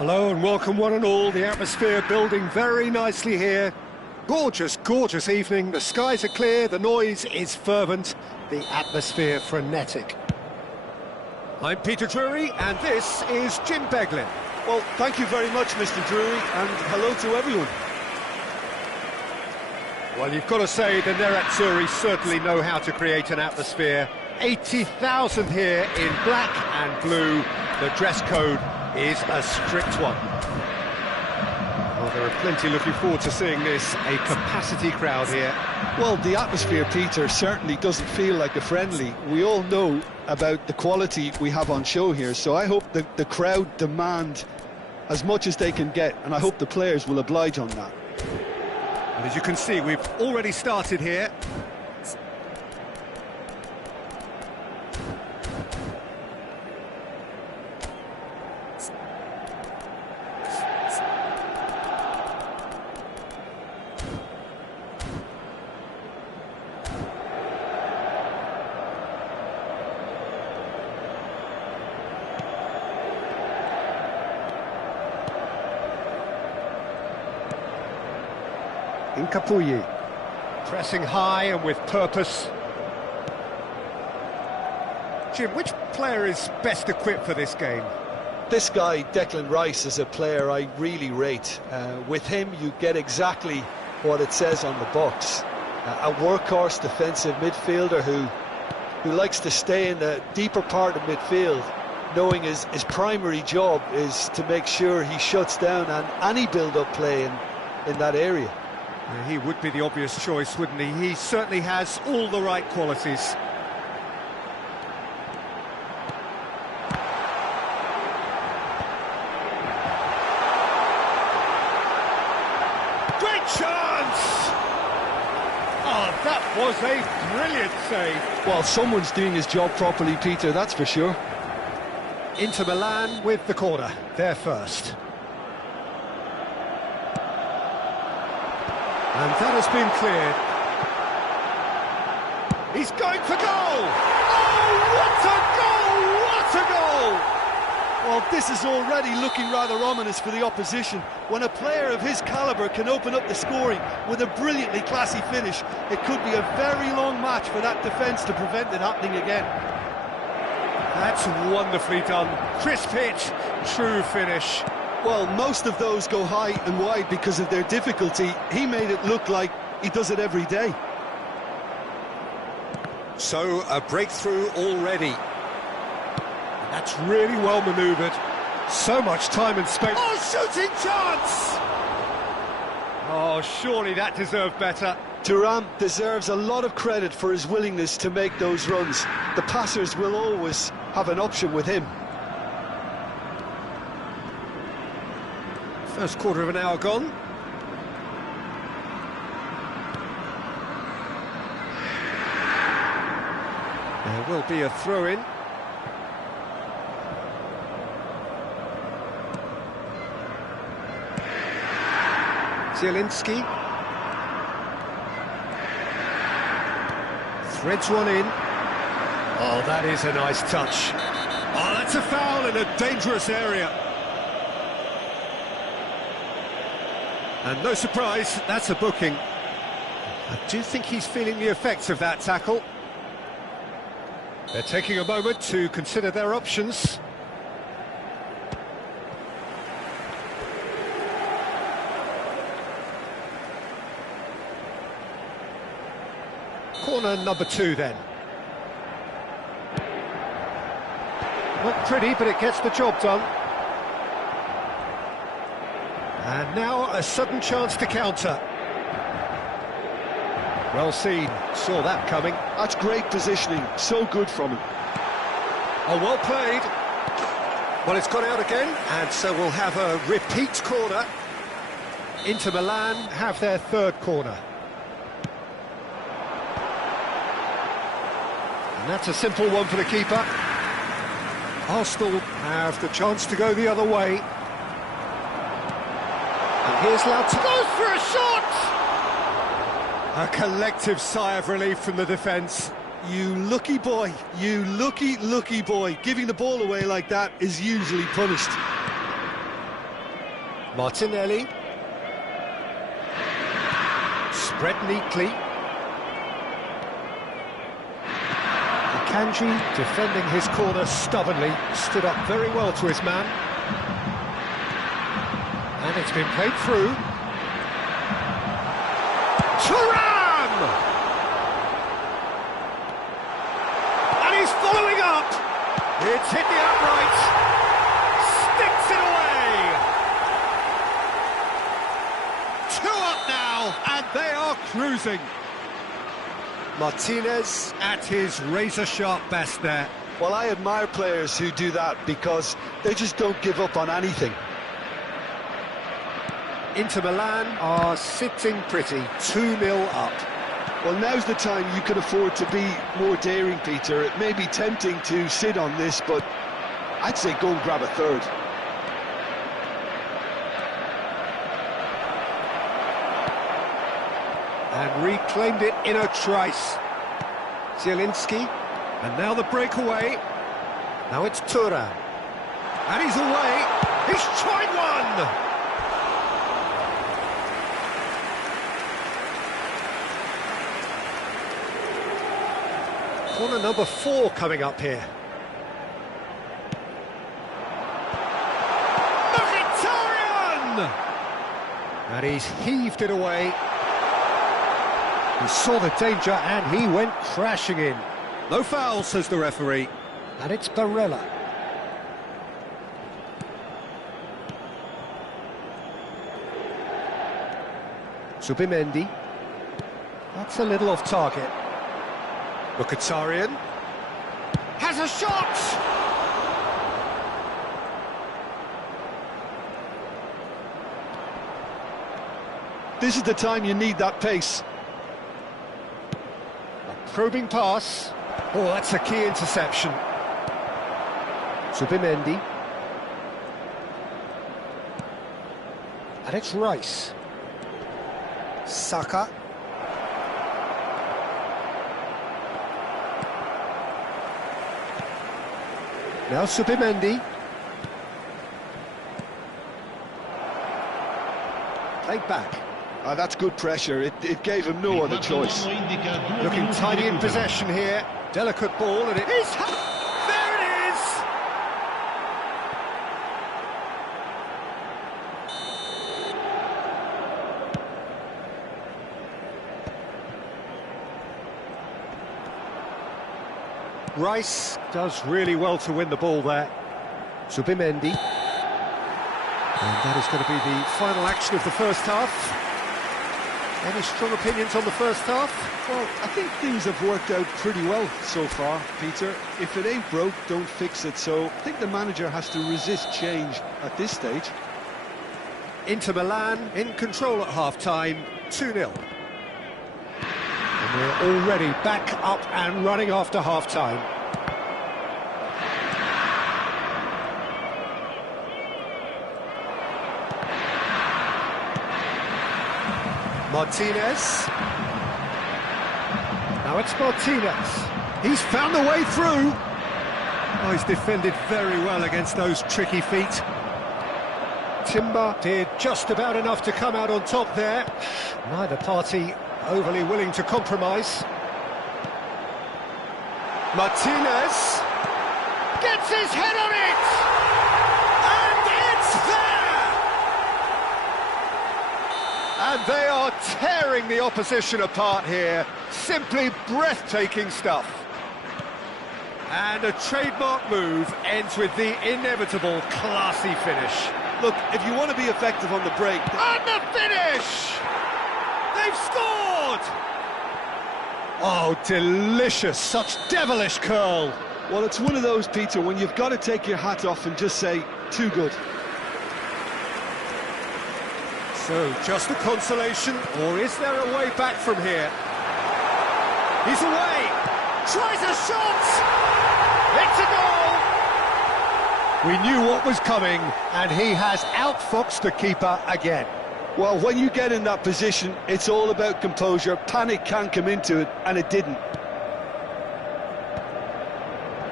Hello and welcome one and all. The atmosphere building very nicely here. Gorgeous, gorgeous evening. The skies are clear, the noise is fervent, the atmosphere frenetic. I'm Peter Drury and this is Jim Beglin. Well, thank you very much, Mr. Drury, and hello to everyone. Well, you've got to say the Nerazzurri certainly know how to create an atmosphere. 80,000 here in black and blue. The dress code is a strict one. Well, there are plenty looking forward to seeing this, a capacity crowd here. Well, the atmosphere, Peter, certainly doesn't feel like a friendly. We all know about the quality we have on show here, so I hope the crowd demand as much as they can get, and I hope the players will oblige on that. And as you can see, we've already started here. Capulli, pressing high and with purpose. Jim, which player is best equipped for this game? This guy, Declan Rice, is a player I really rate. With him, you get exactly what it says on the box. A workhorse defensive midfielder who likes to stay in the deeper part of midfield, knowing his primary job is to make sure he shuts down any build-up play in that area. Yeah, he would be the obvious choice, wouldn't he? He certainly has all the right qualities. Great chance! Oh, that was a brilliant save. Well, someone's doing his job properly, Peter, that's for sure. Inter Milan with the corner, they're first. And that has been cleared. He's going for goal! Oh, what a goal! What a goal! Well, this is already looking rather ominous for the opposition. When a player of his calibre can open up the scoring with a brilliantly classy finish, it could be a very long match for that defence to prevent it happening again. That's wonderfully done. Crisp hit, true finish. Well, most of those go high and wide because of their difficulty. He made it look like he does it every day. So, a breakthrough already. That's really well manoeuvred. So much time and space. Oh, shooting chance! Oh, surely that deserved better. Thuram deserves a lot of credit for his willingness to make those runs. The passers will always have an option with him. First quarter of an hour gone. There will be a throw-in. Zielinski. Threads one in. Oh, that is a nice touch. Oh, that's a foul in a dangerous area. And no surprise, that's a booking. I do think he's feeling the effects of that tackle. They're taking a moment to consider their options. Corner number 2 then. Not pretty, but it gets the job done. And now a sudden chance to counter. Well seen, saw that coming. That's great positioning, so good from him. Oh, well played. Well, it's gone out again, and so we'll have a repeat corner. Inter Milan have their third corner. And that's a simple one for the keeper. Arsenal have the chance to go the other way. And here's Lautaro, goes for a shot! A collective sigh of relief from the defence. You lucky boy, you lucky boy. Giving the ball away like that is usually punished. Martinelli. Spread neatly. Kanji, defending his corner stubbornly, stood up very well to his man. And it's been played through. Thuram! And he's following up. It's hit the upright. Sticks it away. 2 up now, and they are cruising. Martinez at his razor-sharp best there. Well, I admire players who do that because they just don't give up on anything. Inter Milan are sitting pretty, 2-0 up. Well, now's the time you can afford to be more daring, Peter. It may be tempting to sit on this, but I'd say go and grab a third. And reclaimed it in a trice. Zielinski, and now the breakaway. Now it's Thuram. And he's away. He's tried one! Corner number 4 coming up here. Mkhitaryan! And he's heaved it away. He saw the danger and he went crashing in. No foul, says the referee. And it's Barella. Zubimendi. That's a little off target. Mkhitaryan has a shot! This is the time you need that pace. Probing pass. Oh, that's a key interception. Zubimendi. And it's Rice. Saka. Now Zubimendi. Played back. That's good pressure. It gave him no other choice. Looking tidy in possession here. Delicate ball, and it is... There it is! Rice does really well to win the ball there. Zubimendi. And that is going to be the final action of the first half. Any strong opinions on the first half? Well, I think things have worked out pretty well so far, Peter. If it ain't broke, don't fix it. So I think the manager has to resist change at this stage. Inter Milan in control at half-time, 2-0. And we're already back up and running after half-time. Martinez. Now it's Martinez. He's found the way through. Oh, he's defended very well against those tricky feet. Timber did just about enough to come out on top there. Neither party overly willing to compromise. Martinez gets his head on it! And it's there! And they are tearing the opposition apart here. Simply breathtaking stuff. And a trademark move ends with the inevitable classy finish. Look, if you want to be effective on the break... And the finish! They've scored! Oh, delicious, such devilish curl. Well, it's one of those, Peter, when you've got to take your hat off and just say, too good. So, just a consolation, or is there a way back from here? He's away! Tries a shot! It's a goal! We knew what was coming, and he has outfoxed the keeper again. Well, when you get in that position, it's all about composure. Panic can come into it, and it didn't.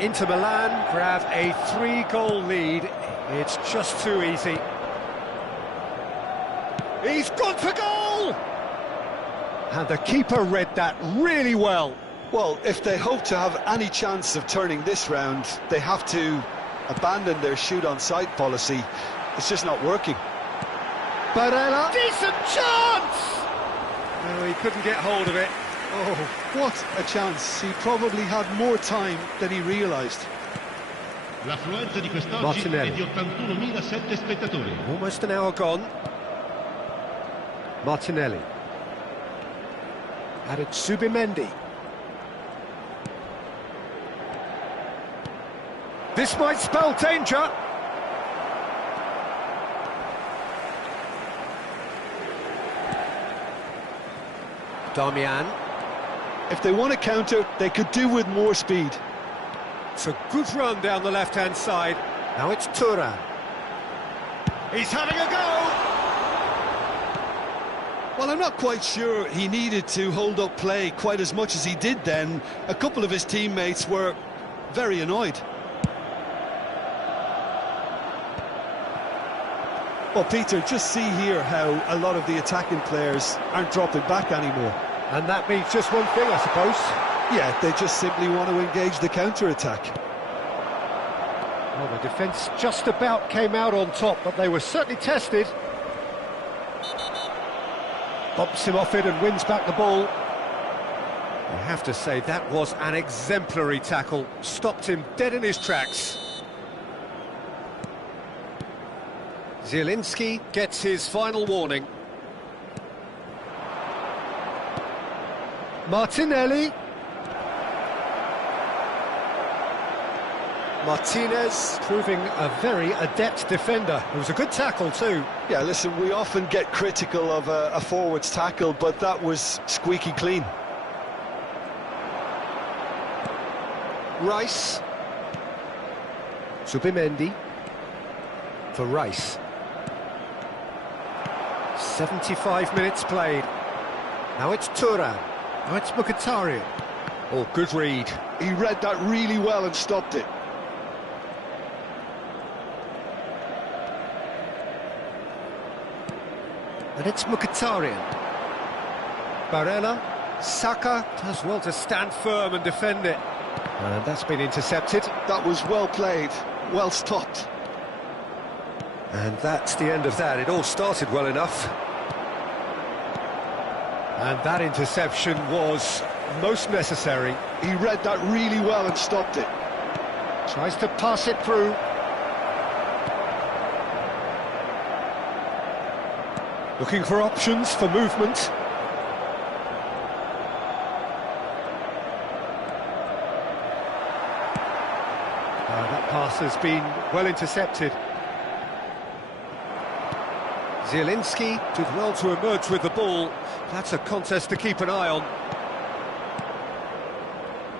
Inter Milan grab a 3-goal lead. It's just too easy. He's gone for goal! And the keeper read that really well. Well, if they hope to have any chance of turning this round, they have to abandon their shoot-on-sight policy. It's just not working. Barella. Decent chance! No, he couldn't get hold of it. Oh, what a chance. He probably had more time than he realised. L'affluenza di quest'oggi è di 81.007 spettatori. Almost an hour gone. Martinelli. Added Subimendi. This might spell danger. Damian. If they want to counter, they could do with more speed. It's a good run down the left-hand side. Now it's Turan. He's having a go! Well, I'm not quite sure he needed to hold up play quite as much as he did then. A couple of his teammates were very annoyed. Well, Peter, just see here how a lot of the attacking players aren't dropping back anymore. And that means just one thing, I suppose. Yeah, they just simply want to engage the counter-attack. Well, the defence just about came out on top, but they were certainly tested. Bumps him off it and wins back the ball. You have to say, that was an exemplary tackle. Stopped him dead in his tracks. Zielinski gets his final warning. Martinelli. Martinez proving a very adept defender. It was a good tackle too. Yeah, listen, we often get critical of a forward's tackle, but that was squeaky clean. Rice. Subimendi. For Rice. 75 minutes played. Now it's Turan. Now it's Mkhitaryan. Oh, good read. He read that really well and stopped it. And it's Mkhitaryan. Barella. Saka does well to stand firm and defend it. And that's been intercepted. That was well played, well stopped. And that's the end of that. It all started well enough. And that interception was most necessary. He read that really well and stopped it. Tries to pass it through. Looking for options for movement. That pass has been well intercepted. Zielinski did well to emerge with the ball. That's a contest to keep an eye on.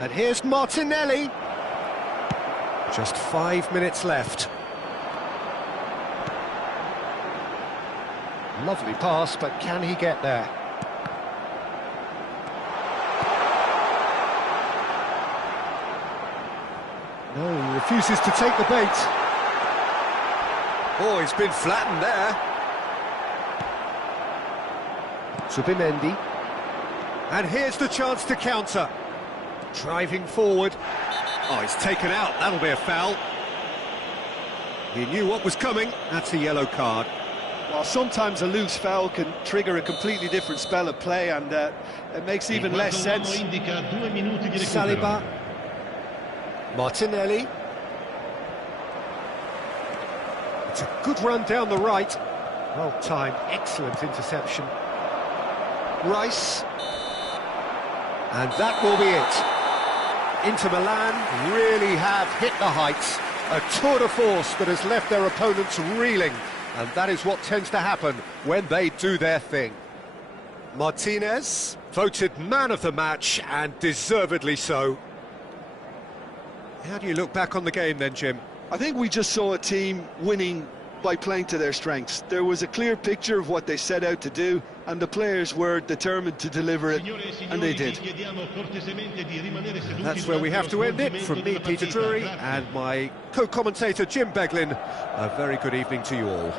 And here's Martinelli. Just 5 minutes left. Lovely pass, but can he get there? No, he refuses to take the bait. Oh, he's been flattened there. Subimendi. And here's the chance to counter. Driving forward. Oh, he's taken out. That'll be a foul. He knew what was coming. That's a yellow card. Well, sometimes a loose foul can trigger a completely different spell of play, and it makes even less sense. Saliba. Martinelli. It's a good run down the right. Well timed, excellent interception. Rice. And that will be it. Inter Milan really have hit the heights. A tour de force that has left their opponents reeling. And that is what tends to happen when they do their thing. Martinez, voted man of the match, and deservedly so. How do you look back on the game then, Jim? I think we just saw a team winning by playing to their strengths. There was a clear picture of what they set out to do, and the players were determined to deliver it, and they did. And that's where we have to end it. From me, Peter Drury, and my co-commentator, Jim Beglin, a very good evening to you all.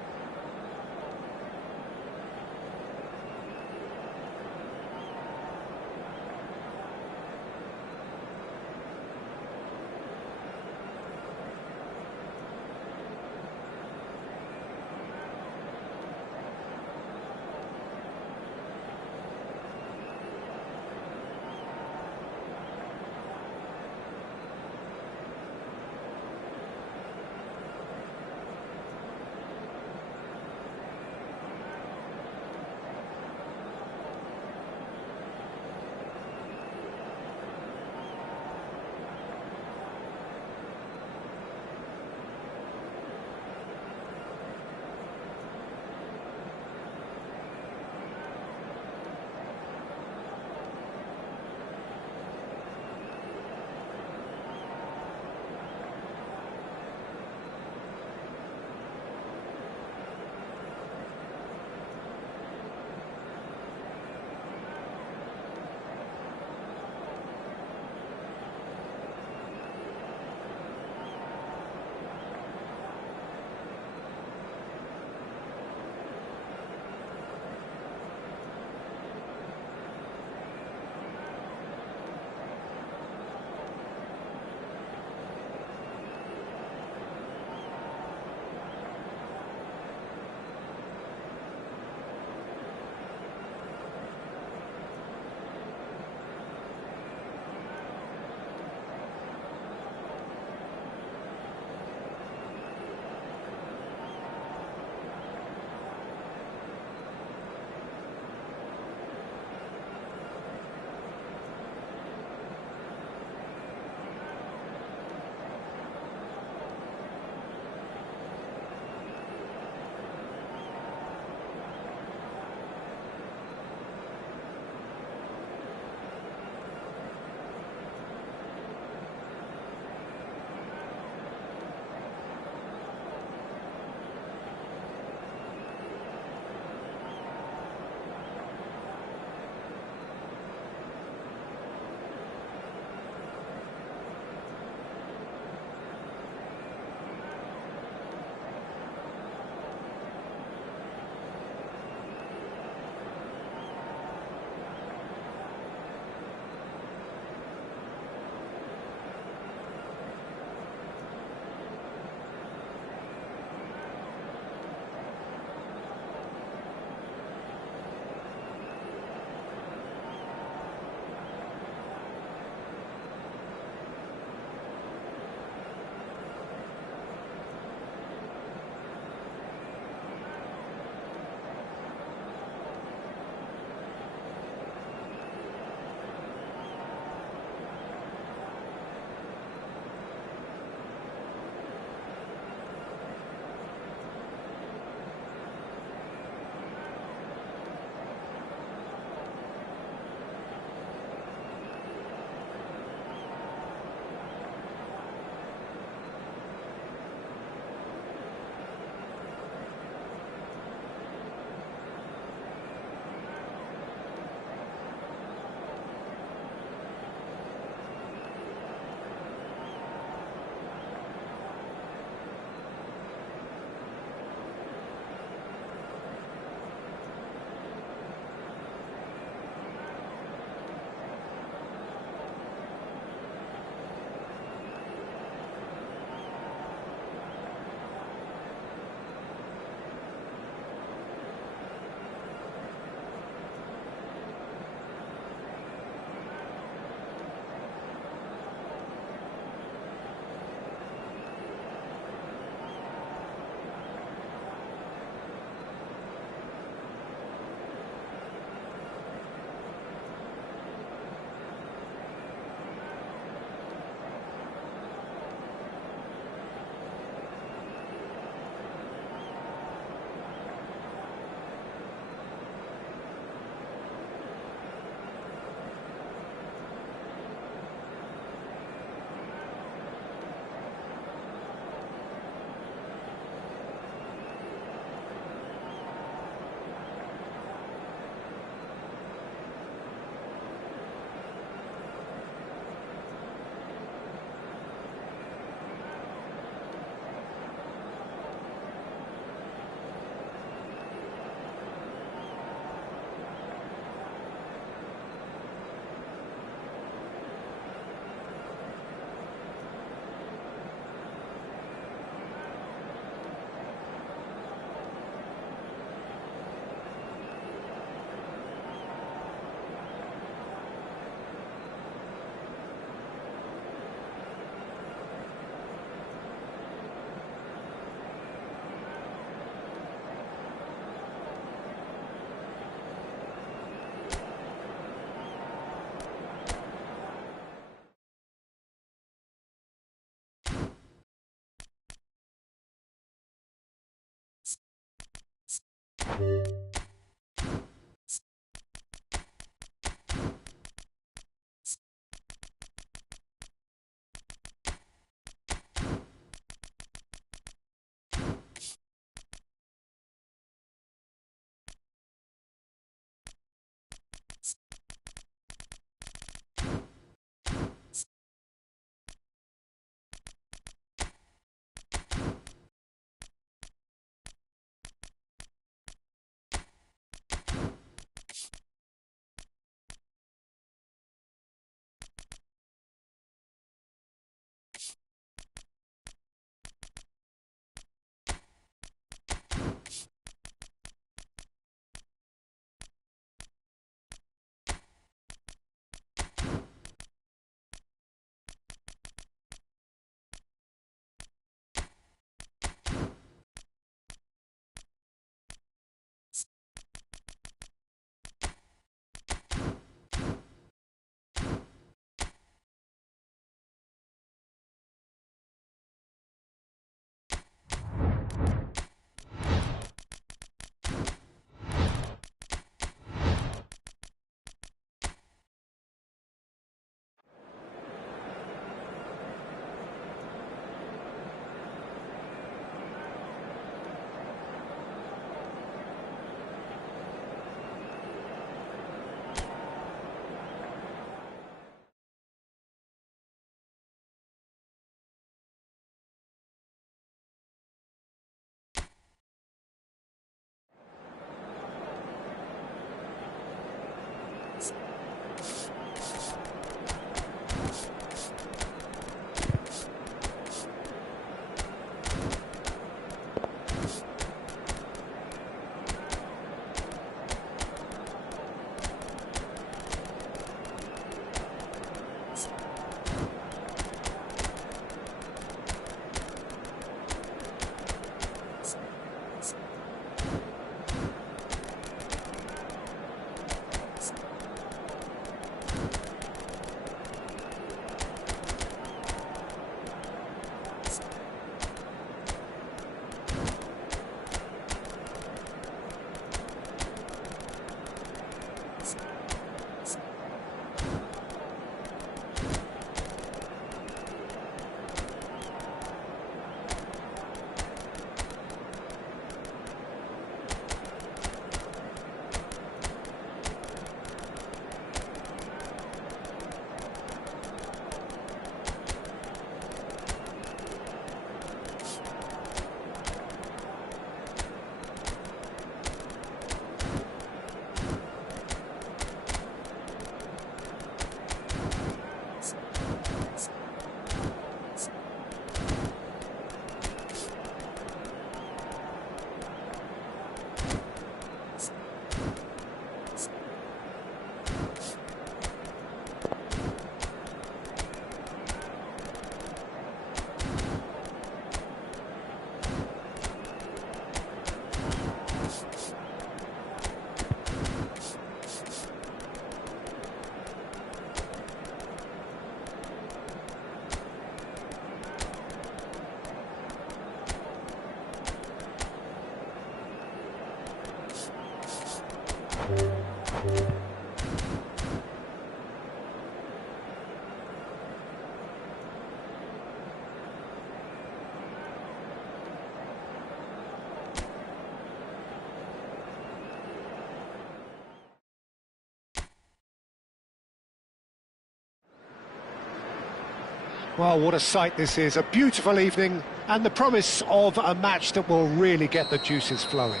Well, what a sight this is. A beautiful evening and the promise of a match that will really get the juices flowing.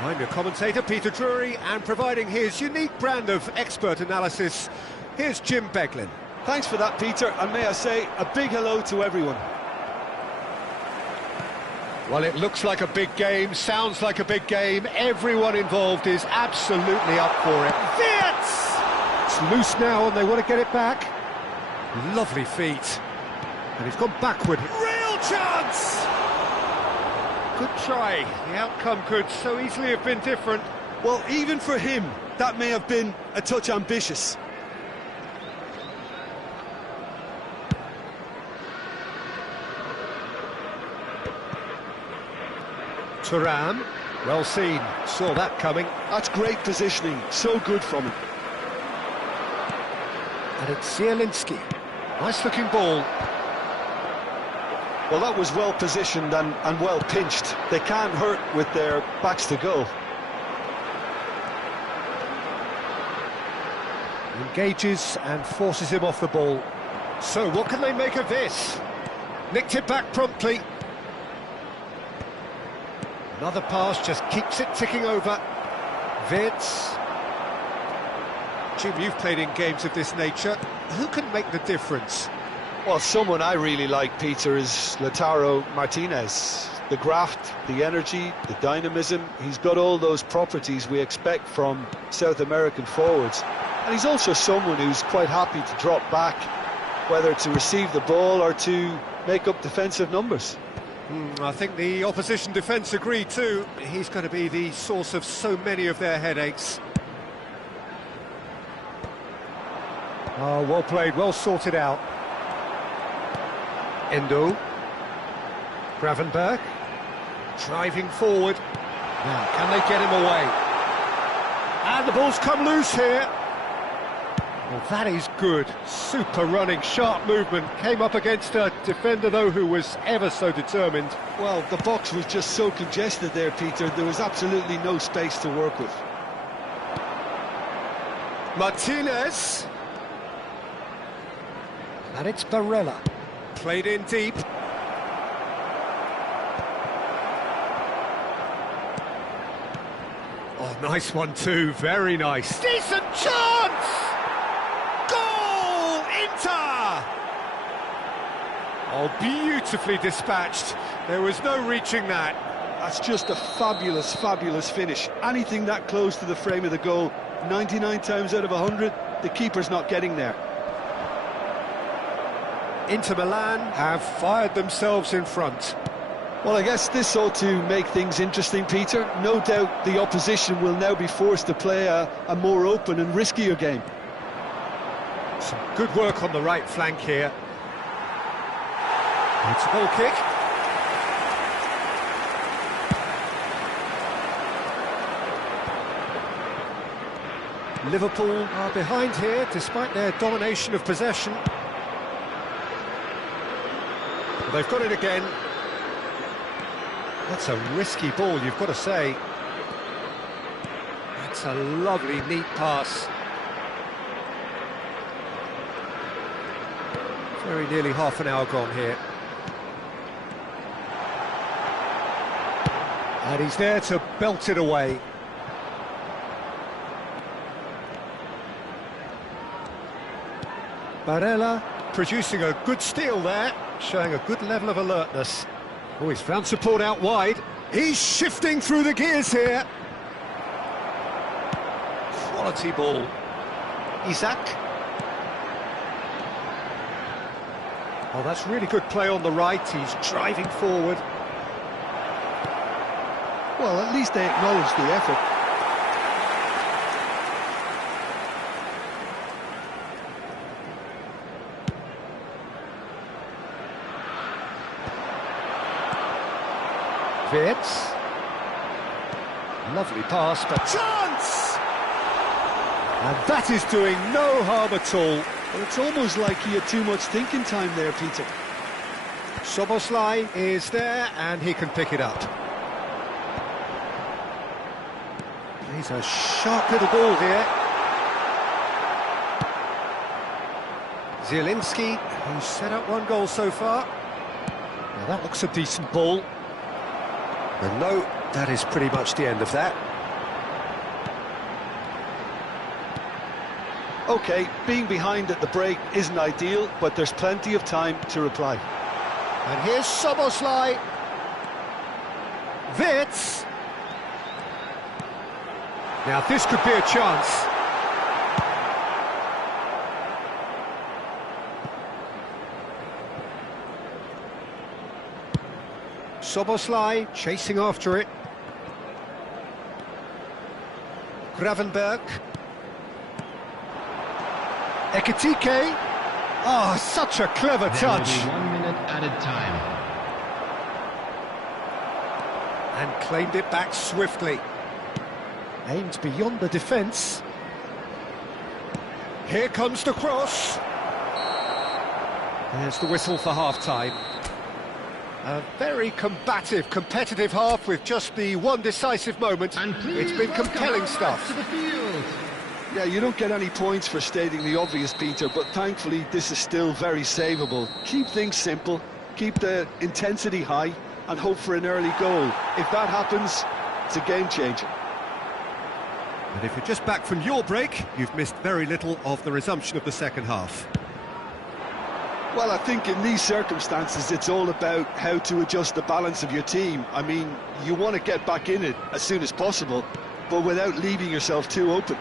I'm your commentator, Peter Drury, and providing his unique brand of expert analysis, here's Jim Beglin. Thanks for that, Peter, and may I say a big hello to everyone. Well, it looks like a big game, sounds like a big game. Everyone involved is absolutely up for it. It's loose now and they want to get it back. Lovely feet. And he's gone backward. Real chance! Good try. The outcome could so easily have been different. Well, even for him, that may have been a touch ambitious. Thuram. Well seen, saw that coming. That's great positioning, so good from him. And it's Zielinski. Nice looking ball. Well, that was well positioned and well pinched. They can't hurt with their backs to goal. Engages and forces him off the ball. So what can they make of this? Nicked it back promptly. Another pass just keeps it ticking over. Wirtz. Jim, you've played in games of this nature. Who can make the difference? Well, someone I really like, Peter, is Lautaro Martinez. The graft, the energy, the dynamism, he's got all those properties we expect from South American forwards. And he's also someone who's quite happy to drop back, whether to receive the ball or to make up defensive numbers. I think the opposition defence agree too. He's going to be the source of so many of their headaches. Oh, well played, well sorted out. Endo. Gravenberg. Driving forward. Now, can they get him away? And the ball's come loose here. Well, that is good. Super running, sharp movement. Came up against a defender, though, who was ever so determined. Well, the box was just so congested there, Peter. There was absolutely no space to work with. Martinez. And it's Barella. Played in deep. Oh, nice one too, very nice. Decent chance! Goal! Inter! Oh, beautifully dispatched. There was no reaching that. That's just a fabulous, fabulous finish. Anything that close to the frame of the goal, 99 times out of 100, the keeper's not getting there. Inter Milan have fired themselves in front. Well, I guess this ought to make things interesting, Peter. No doubt the opposition will now be forced to play a more open and riskier game. Some good work on the right flank here. It's a goal kick. Liverpool are behind here, despite their domination of possession. They've got it again. That's a risky ball, you've got to say. That's a lovely, neat pass. Very nearly half an hour gone here. And he's there to belt it away. Barella producing a good steal there, showing a good level of alertness. Oh, he's found support out wide. He's shifting through the gears here. Quality ball. Isaac. Oh, that's really good play on the right. He's driving forward. Well, at least they acknowledge the effort. Wirtz. Lovely pass, but chance! And that is doing no harm at all. Well, it's almost like he had too much thinking time there, Peter. Szoboszlai is there, and he can pick it up. He's a sharp little ball here. Zielinski, who's set up one goal so far. Now that looks a decent ball. And no, that is pretty much the end of that. OK, being behind at the break isn't ideal, but there's plenty of time to reply. And here's Szoboszlai. Wirtz. Now this could be a chance. Szoboszlai chasing after it. Gravenberg. Ekitike. Oh, such a clever touch. There will be 1 minute added time. And claimed it back swiftly. Aimed beyond the defence. Here comes the cross. There's the whistle for half-time. A very combative, competitive half with just the one decisive moment. It's been compelling stuff. Yeah, you don't get any points for stating the obvious, Peter, but thankfully this is still very savable. Keep things simple, keep the intensity high, and hope for an early goal. If that happens, it's a game changer. And if you're just back from your break, you've missed very little of the resumption of the second half. Well, I think in these circumstances, it's all about how to adjust the balance of your team. I mean, you want to get back in it as soon as possible, but without leaving yourself too open.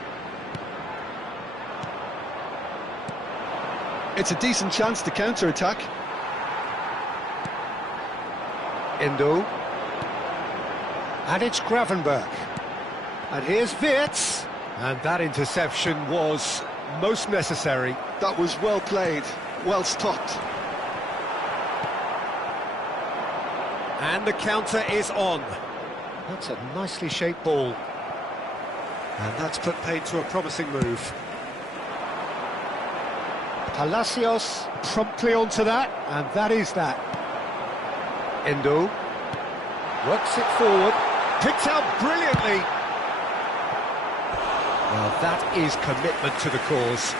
It's a decent chance to counter-attack. Endo. And it's Gravenberch. And here's Wirtz. And that interception was most necessary. That was well played. Well stopped. And the counter is on. That's a nicely shaped ball. And that's put paid to a promising move. Palacios promptly onto that, and that is that. Endo works it forward, picked out brilliantly. Well, that is commitment to the cause.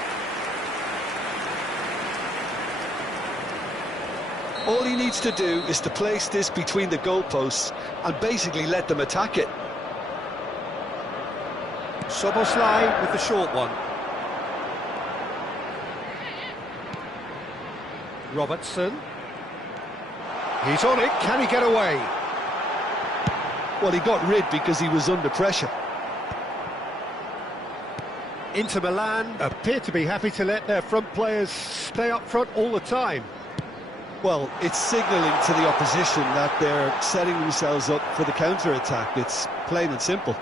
All he needs to do is to place this between the goalposts and basically let them attack it. Soboslai with the short one. Robertson. He's on it, can he get away? Well, he got rid because he was under pressure. Inter Milan appear to be happy to let their front players stay up front all the time. Well, it's signalling to the opposition that they're setting themselves up for the counter-attack. It's plain and simple.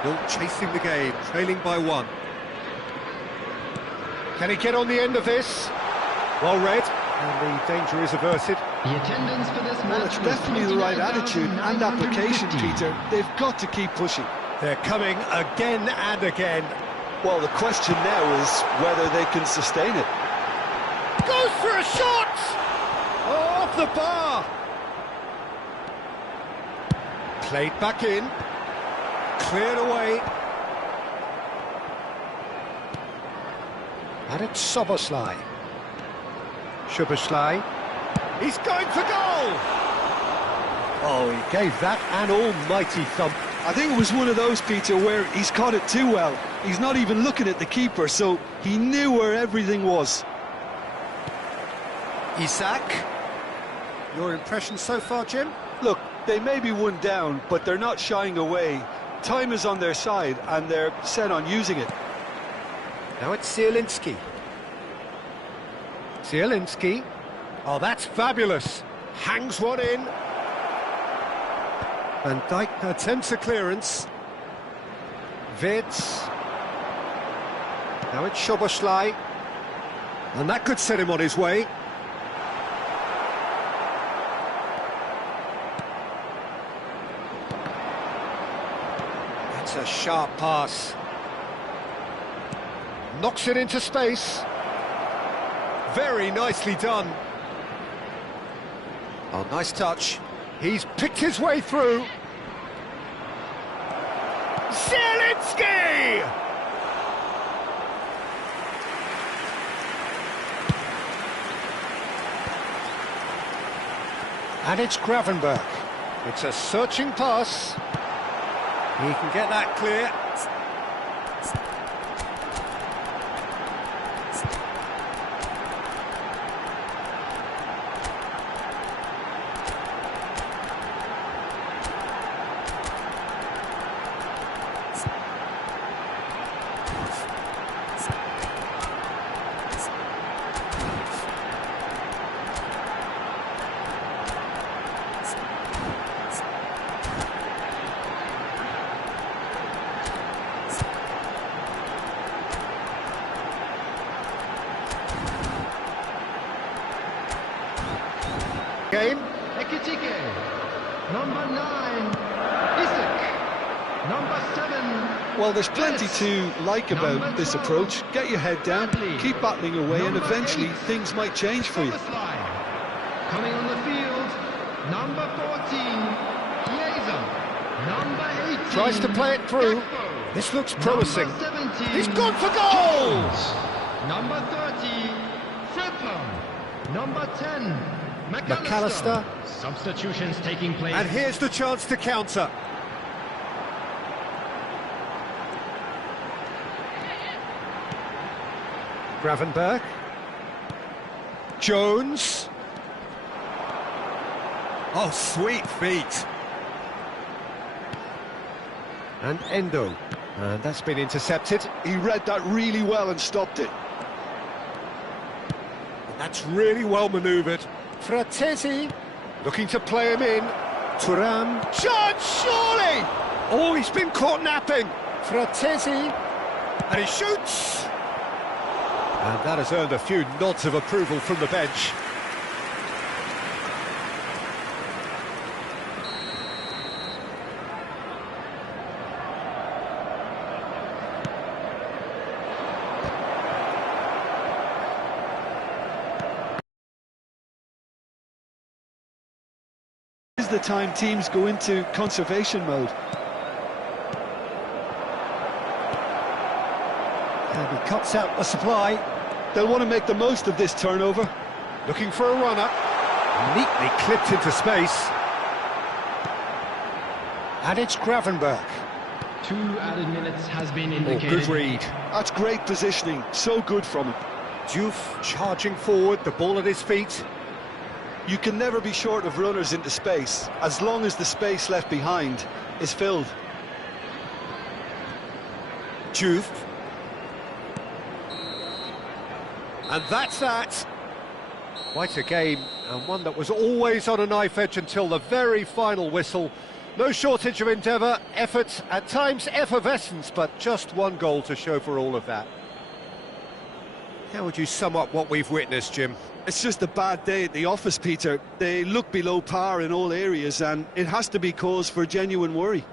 Still chasing the game, trailing by one. Can he get on the end of this? Well read, and the danger is averted. The attendance for this match. Well, it's definitely the right attitude and application, Peter. They've got to keep pushing. They're coming again and again. Well, the question now is whether they can sustain it. Goes for a shot! Oh, off the bar! Played back in. Cleared away. And it's Soboslai. Szoboszlai. He's going for goal! Oh, he gave that an almighty thump. I think it was one of those, Peter, where he's caught it too well. He's not even looking at the keeper, so he knew where everything was. Isak. Your impression so far, Jim? Look, they may be one down, but they're not shying away. Time is on their side, and they're set on using it. Now it's Zielinski. Zielinski. Oh, that's fabulous. Hangs one in. Van Dijk attempts a clearance. Wirtz. Now it's Szoboszlai. And that could set him on his way. That's a sharp pass. Knocks it into space. Very nicely done. Oh, nice touch. He's picked his way through. Zielinski! And it's Gravenberch. It's a searching pass. He can get that clear. Number 9, Isaac. Number 7. Well, there's plenty to like about this approach. Get your head down, keep battling away, and eventually things might change for you. Coming on the field, number 14, Laser. Number 18. Tries to play it through. This looks promising. Number 17, He's gone for goal! Number 30, Frimpong. Number 10, McAllister. Substitutions taking place. And here's the chance to counter. Gravenberg. Jones. Oh, sweet feet. And Endo. And that's been intercepted. He read that really well and stopped it. That's really well manoeuvred. Fratesi looking to play him in. Thuram. Chance, surely! Oh, he's been caught napping. Fratesi. And he shoots. And that has earned a few nods of approval from the bench. This is the time teams go into conservation mode. And he cuts out the supply. They'll want to make the most of this turnover. Looking for a runner. Neatly clipped into space. And it's Gravenberg. 2 added minutes has been Oh, indicated. good read. That's great positioning, so good from him. Diouf charging forward, the ball at his feet. You can never be short of runners into space, as long as the space left behind is filled. Diouf. And that's that. Quite a game, and one that was always on a knife edge until the very final whistle. No shortage of endeavour, effort, at times effervescence, but just one goal to show for all of that. How would you sum up what we've witnessed, Jim? It's just a bad day at the office, Peter. They look below par in all areas, and it has to be cause for genuine worry.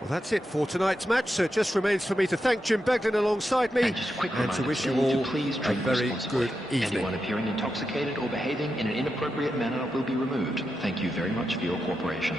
Well, that's it for tonight's match, so it just remains for me to thank Jim Beglin alongside me and to wish you all a very good evening. Anyone appearing intoxicated or behaving in an inappropriate manner will be removed. Thank you very much for your cooperation.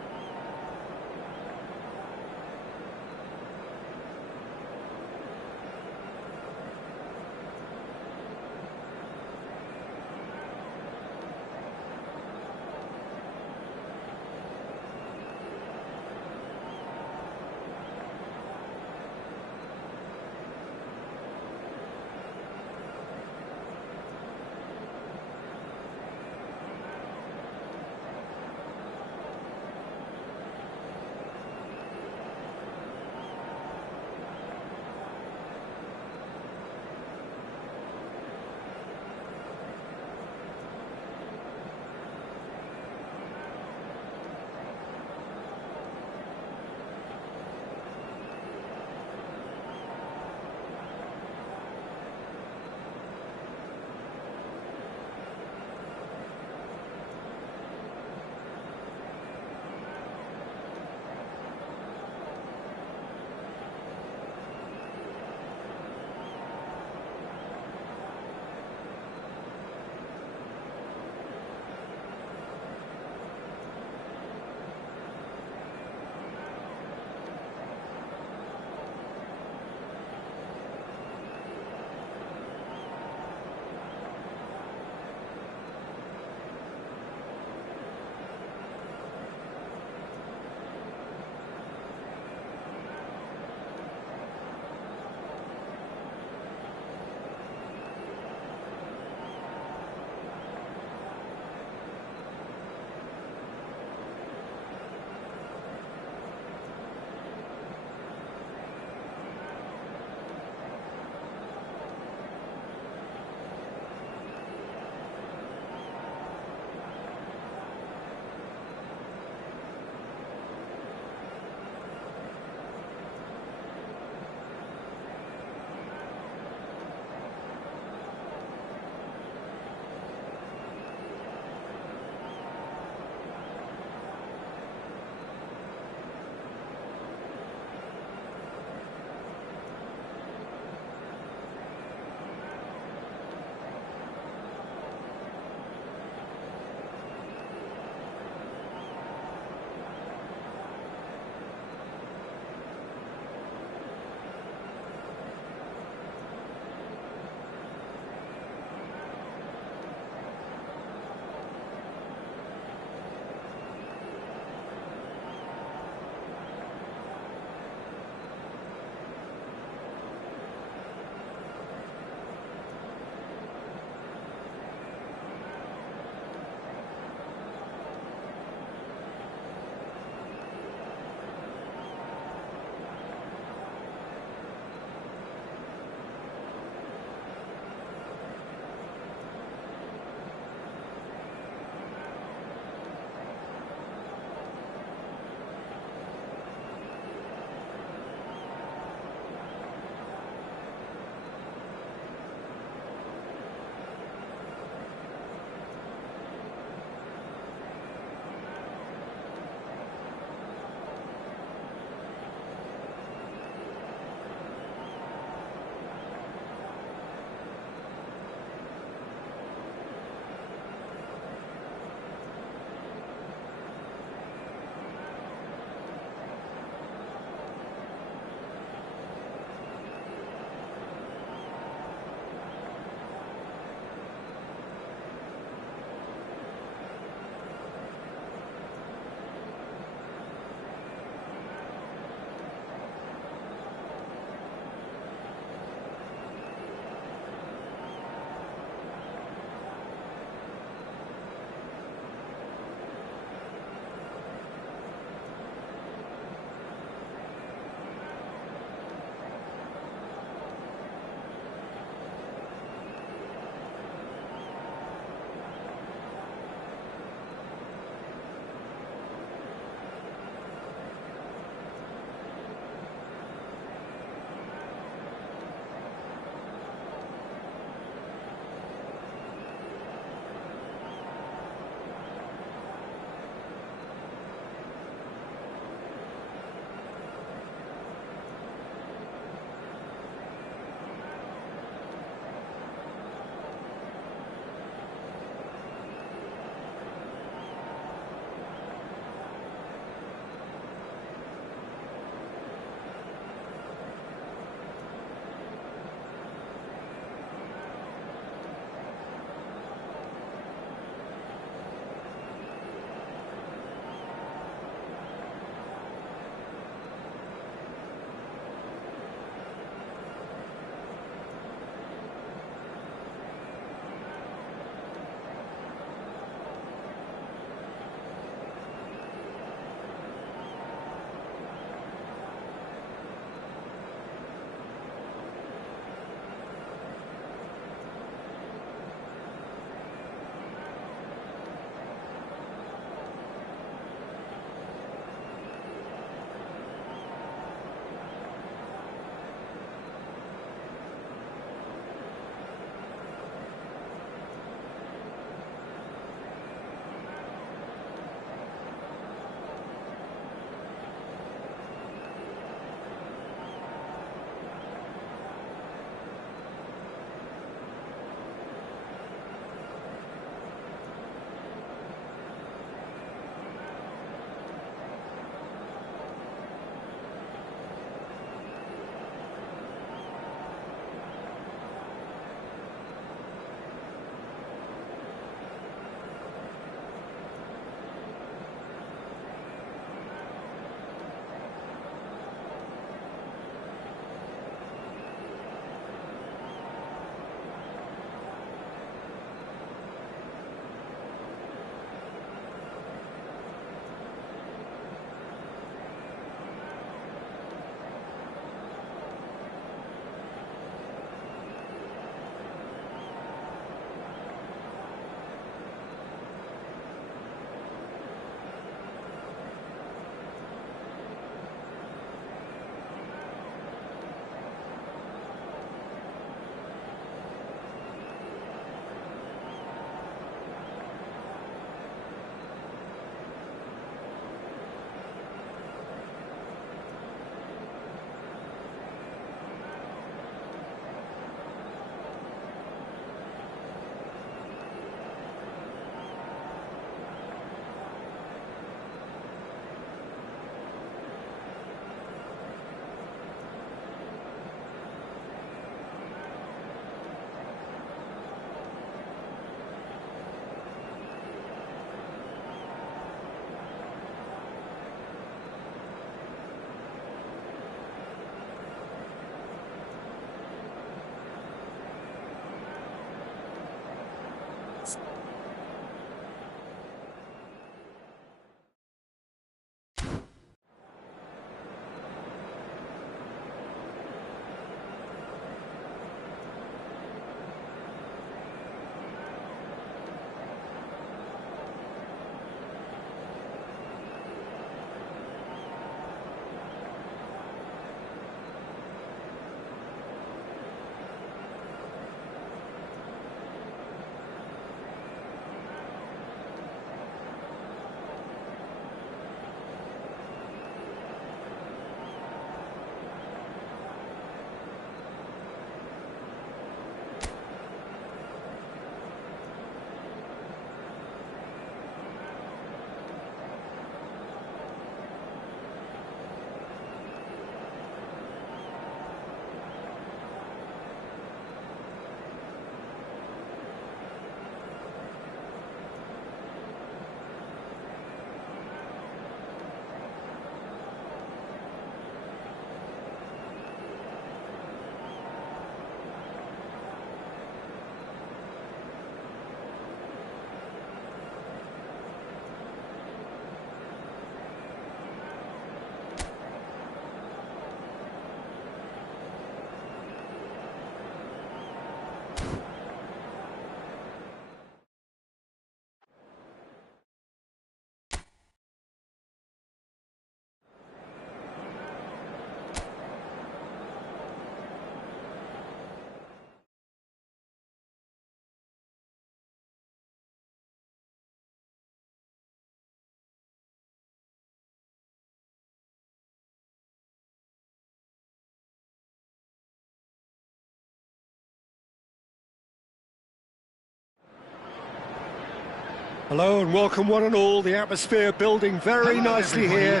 Hello and welcome one and all. The atmosphere building very nicely here.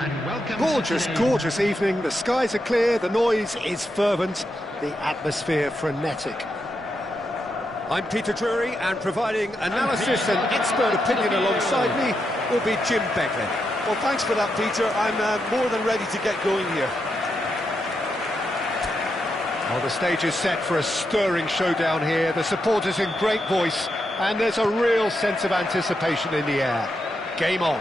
Gorgeous, gorgeous evening. The skies are clear, the noise is fervent, the atmosphere frenetic. I'm Peter Drury, and providing analysis and expert opinion alongside me will be Jim Begley. Well, thanks for that, Peter. I'm more than ready to get going here. Well, the stage is set for a stirring showdown here. The supporters in great voice, and there's a real sense of anticipation in the air. Game on.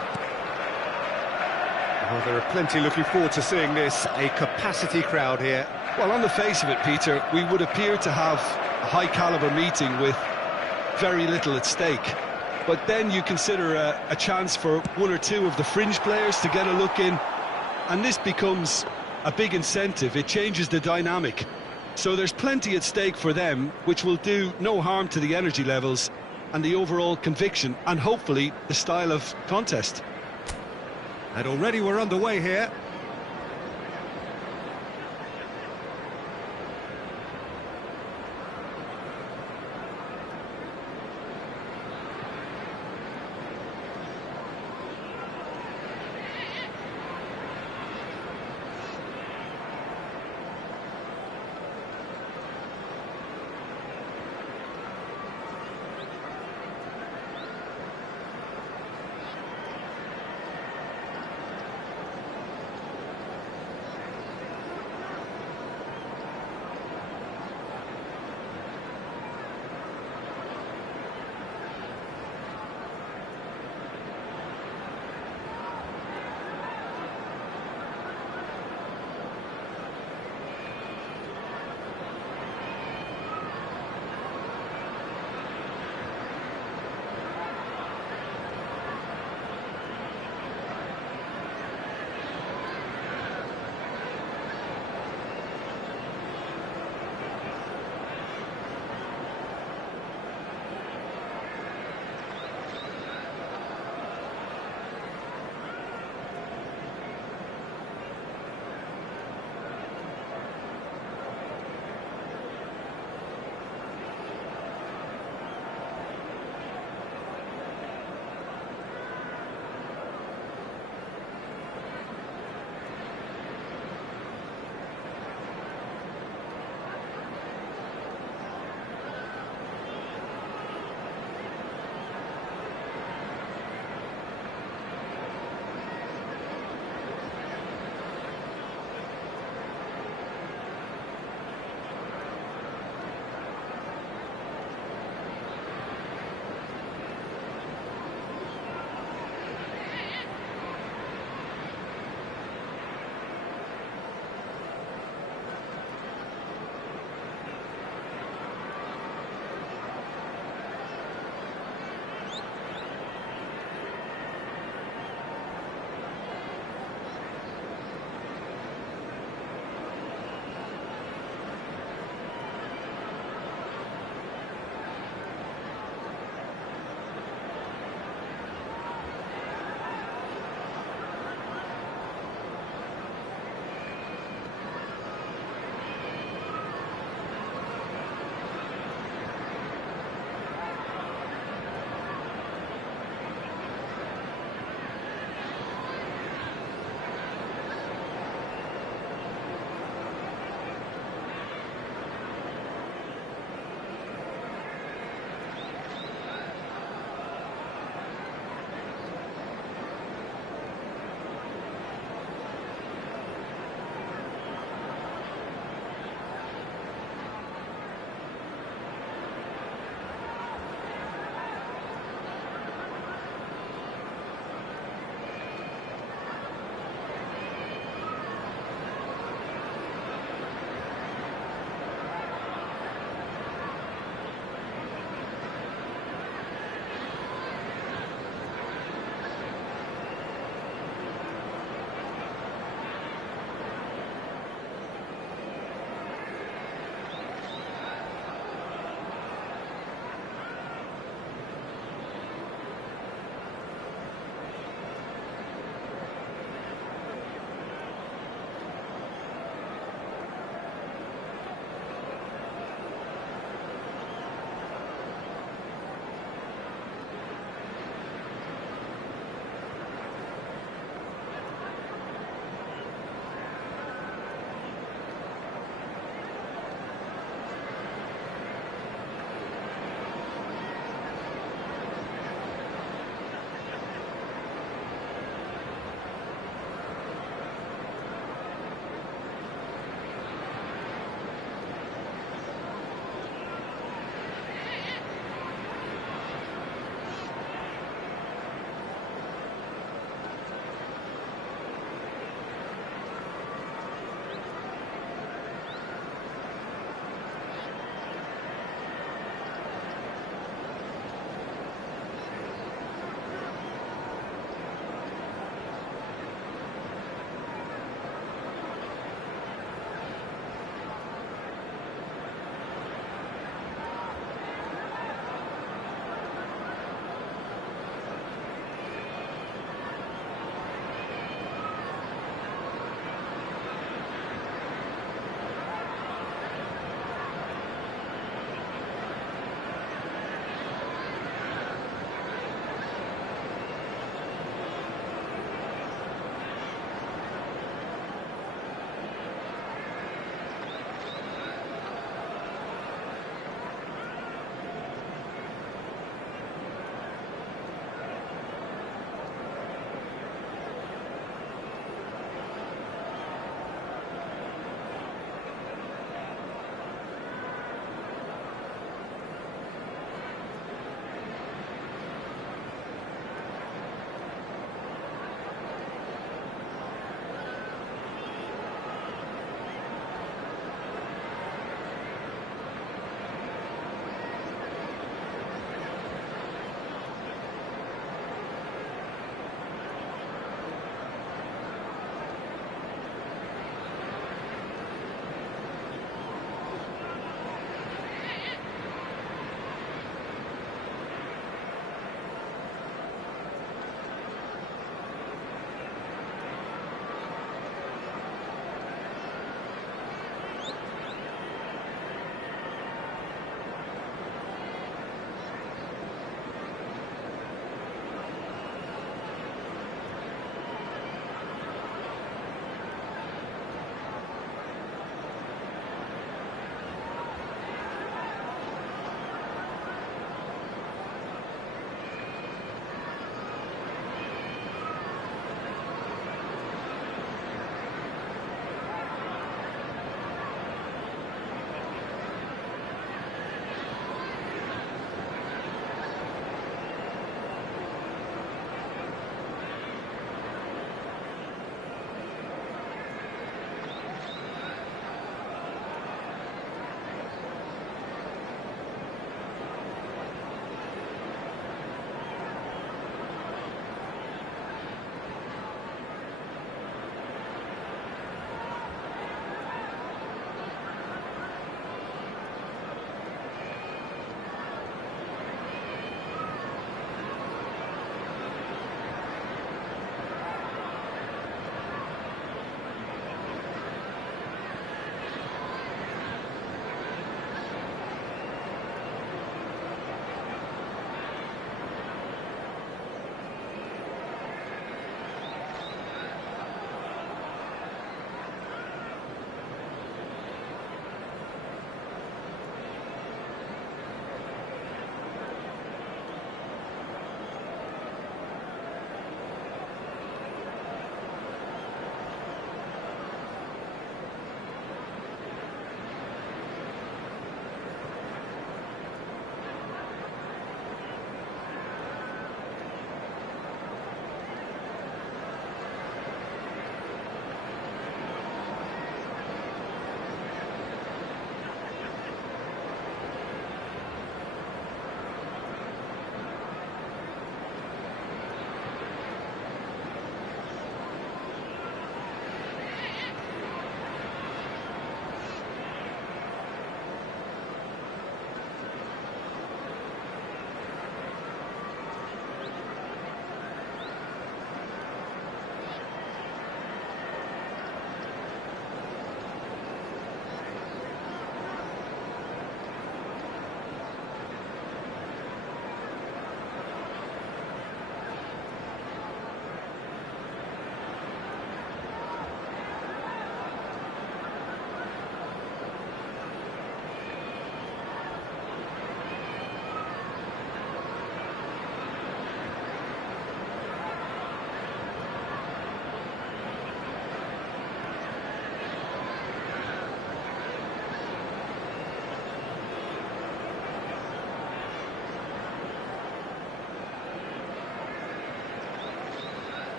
Well, there are plenty looking forward to seeing this. A capacity crowd here. Well, on the face of it, Peter, we would appear to have a high-caliber meeting with very little at stake. But then you consider a chance for one or two of the fringe players to get a look in, and this becomes a big incentive. It changes the dynamic. So there's plenty at stake for them, which will do no harm to the energy levels and the overall conviction, and hopefully the style of contest. And already we're underway here.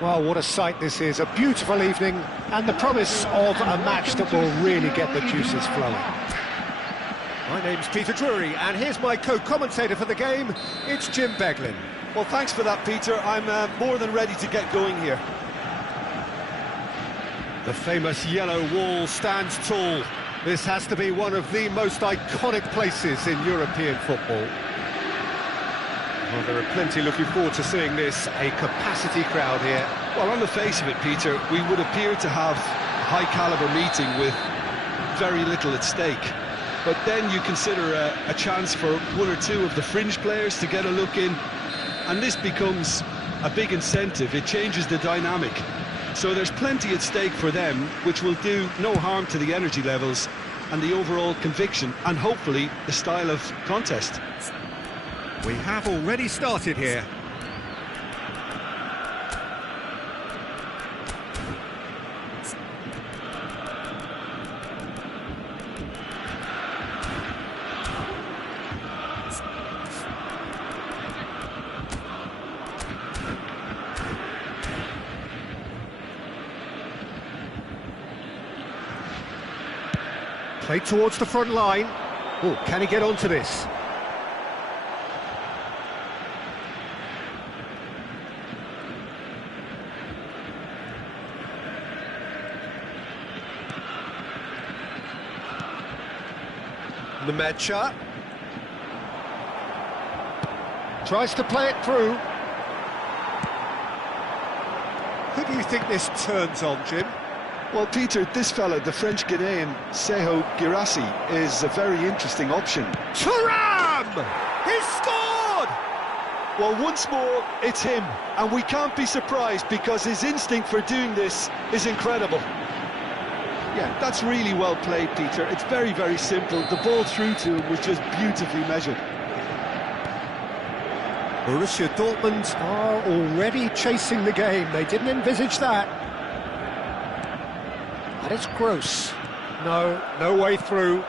Well, what a sight this is. A beautiful evening and the promise of a match that will really get the juices flowing. My name's Peter Drury, and here's my co-commentator for the game. It's Jim Beglin. Well, thanks for that, Peter. I'm more than ready to get going here. The famous yellow wall stands tall. This has to be one of the most iconic places in European football. Well, there are plenty looking forward to seeing this, a capacity crowd here. Well, on the face of it, Peter, we would appear to have a high-caliber meeting with very little at stake. But then you consider a chance for one or two of the fringe players to get a look in, and this becomes a big incentive. It changes the dynamic. So there's plenty at stake for them, which will do no harm to the energy levels and the overall conviction, and hopefully the style of contest. We have already started here. Play towards the front line. Oh, can he get onto this? Nemecha tries to play it through. Who do you think this turns on, Jim? Well, Peter, this fella, the French Ghanaian Seho Girassi, is a very interesting option. Thuram! He's scored! Well, once more, it's him, and we can't be surprised because his instinct for doing this is incredible. Yeah, that's really well played, Peter. It's very, very simple. The ball through to him was just beautifully measured. Borussia Dortmund are already chasing the game. They didn't envisage that. And it's Gross. No way through.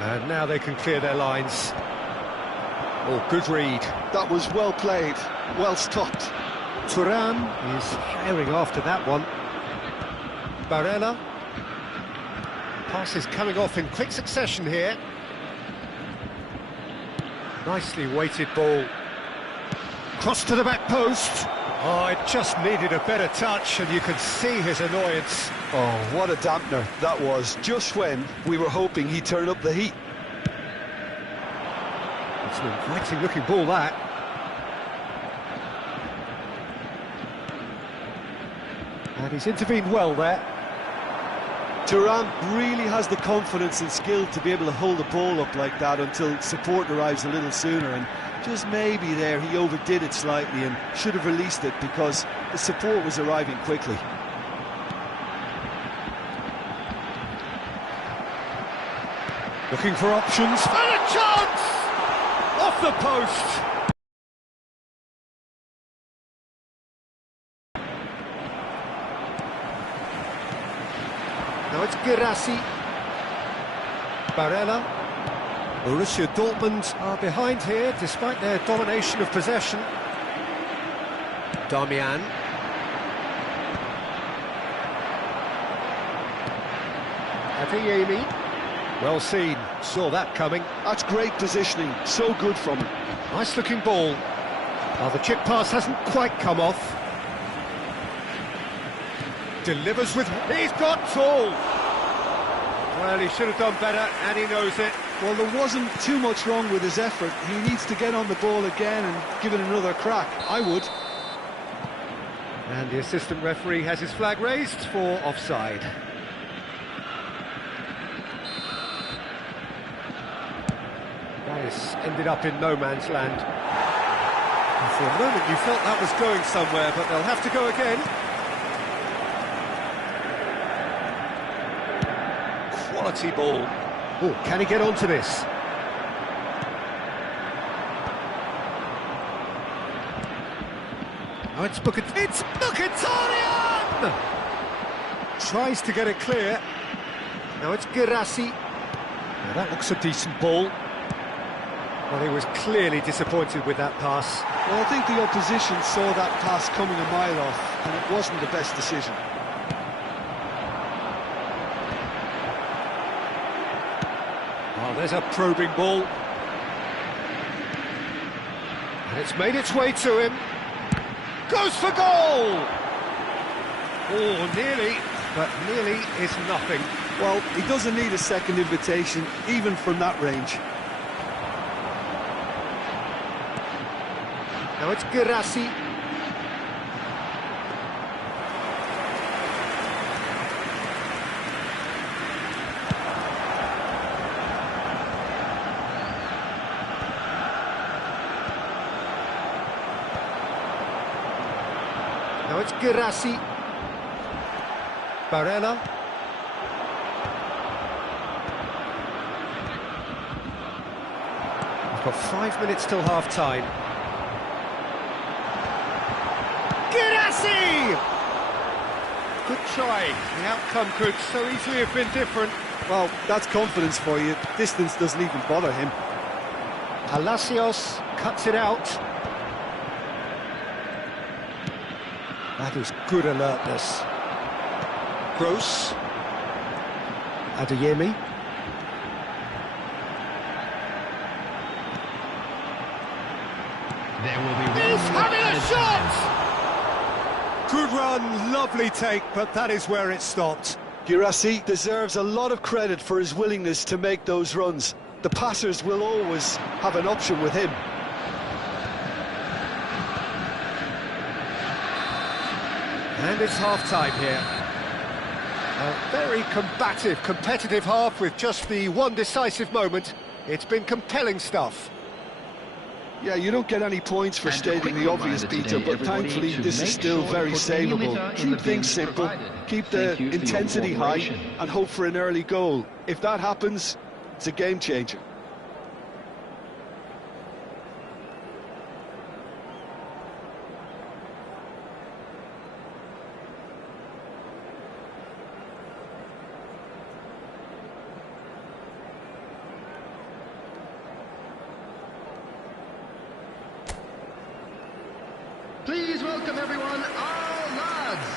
And now they can clear their lines. Oh, good read. That was well played, well stopped. Thuram is herring after that one. Barella. Passes coming off in quick succession here. Nicely weighted ball. Cross to the back post. Oh, it just needed a better touch, and you could see his annoyance. Oh, what a dampener that was, just when we were hoping he'd turn up the heat. It's an inviting looking ball, that. And he's intervened well there. Thuram really has the confidence and skill to be able to hold the ball up like that until support arrives a little sooner, and just maybe there he overdid it slightly and should have released it because the support was arriving quickly. Looking for options, and a chance! Off the post! Now it's Girassi. Barella. Borussia Dortmund are behind here, despite their domination of possession. Damian. Adeyemi. Well seen, saw that coming. That's great positioning, so good from him. Nice looking ball. Oh, the chip pass hasn't quite come off. Delivers with... He's got tall! Well, he should have done better, and he knows it. Well, there wasn't too much wrong with his effort. He needs to get on the ball again and give it another crack. I would. And the assistant referee has his flag raised for offside. This ended up in no man's land. And for a moment you felt that was going somewhere, but they'll have to go again. Quality ball. Oh, can he get onto this? Oh, it's Mkhitaryan! Tries to get it clear. Now it's Girassi. Now that looks a decent ball. Well, he was clearly disappointed with that pass. Well, I think the opposition saw that pass coming a mile off, and it wasn't the best decision. Well, there's a probing ball. And it's made its way to him. Goes for goal! Oh, nearly, but nearly is nothing. Well, he doesn't need a second invitation, even from that range. Now it's Girassi. Now it's Girassi. Barella. We've got 5 minutes till half-time. Girassi! Good try. The outcome could so easily have been different. Well, that's confidence for you. Distance doesn't even bother him. Palacios cuts it out. That is good alertness. Gross. Adeyemi. There will be He's one having a added shot! time. Good run, lovely take, but that is where it stopped. Girassi deserves a lot of credit for his willingness to make those runs. The passers will always have an option with him. And it's half-time here. A very combative, competitive half with just the one decisive moment. It's been compelling stuff. Yeah, you don't get any points for And a stating quick the obvious, reminder Peter, today, but everybody, thankfully to this is make still sure very to put any savable. limiter in the Keep things bins simple, provided. keep the Thank you for your intensity high, cooperation. and hope for an early goal. If that happens, it's a game changer. Please welcome everyone, our lads.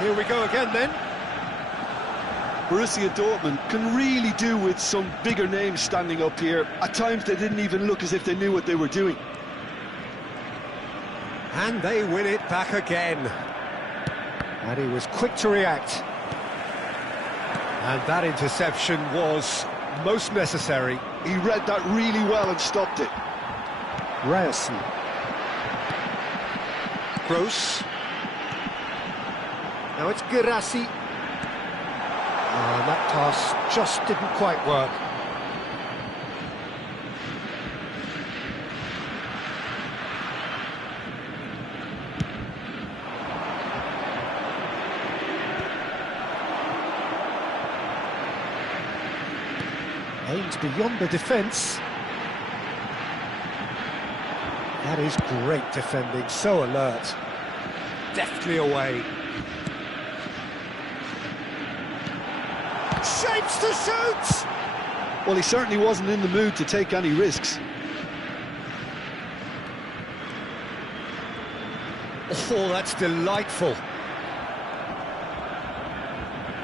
Here we go again then. Borussia Dortmund can really do with some bigger names standing up here. At times they didn't even look as if they knew what they were doing. And they win it back again. And he was quick to react. And that interception was most necessary. He read that really well and stopped it. Ryerson. Gross. Now it's Girassi. And that pass just didn't quite work. Aims beyond the defence. That is great defending, so alert. Deftly away. Shapes to shoot! Well, he certainly wasn't in the mood to take any risks. Oh, that's delightful.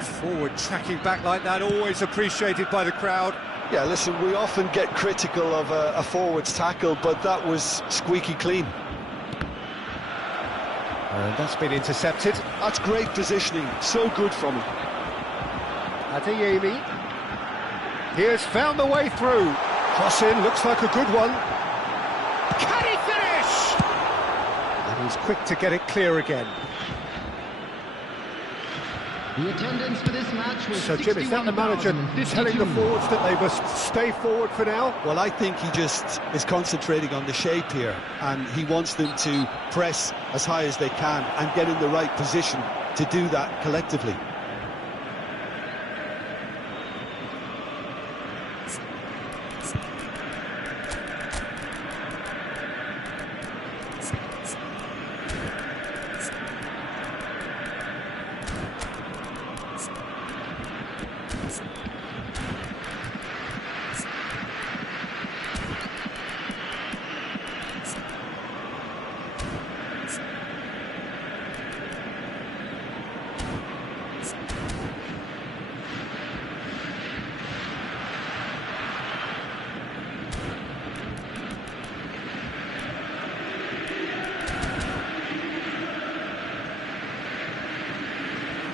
Forward tracking back like that, always appreciated by the crowd. Yeah, listen, we often get critical of a forward's tackle, but that was squeaky clean. And that's been intercepted. That's great positioning, so good from him. Adeyemi. He has found the way through. Cross in, looks like a good one. Can he finish? And he's quick to get it clear again. The attendance for this match was So, Jim, is that the manager telling the forwards that they must stay forward for now? Well, I think he just is concentrating on the shape here, and he wants them to press as high as they can and get in the right position to do that collectively.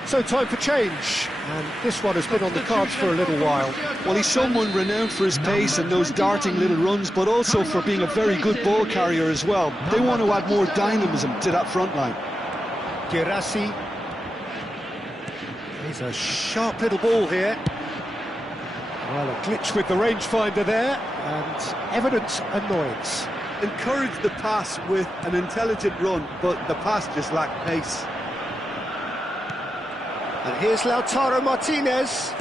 So time for change, and this one has been on the cards for a little while. Well, he's someone renowned for his pace and those darting little runs, but also for being a very good ball carrier as well. They want to add more dynamism to that front line. Girassi. He's a sharp little ball here. Well, a glitch with the rangefinder there, and evident annoyance. Encourage the pass with an intelligent run, but the pass just lacked pace. And here's Lautaro Martinez.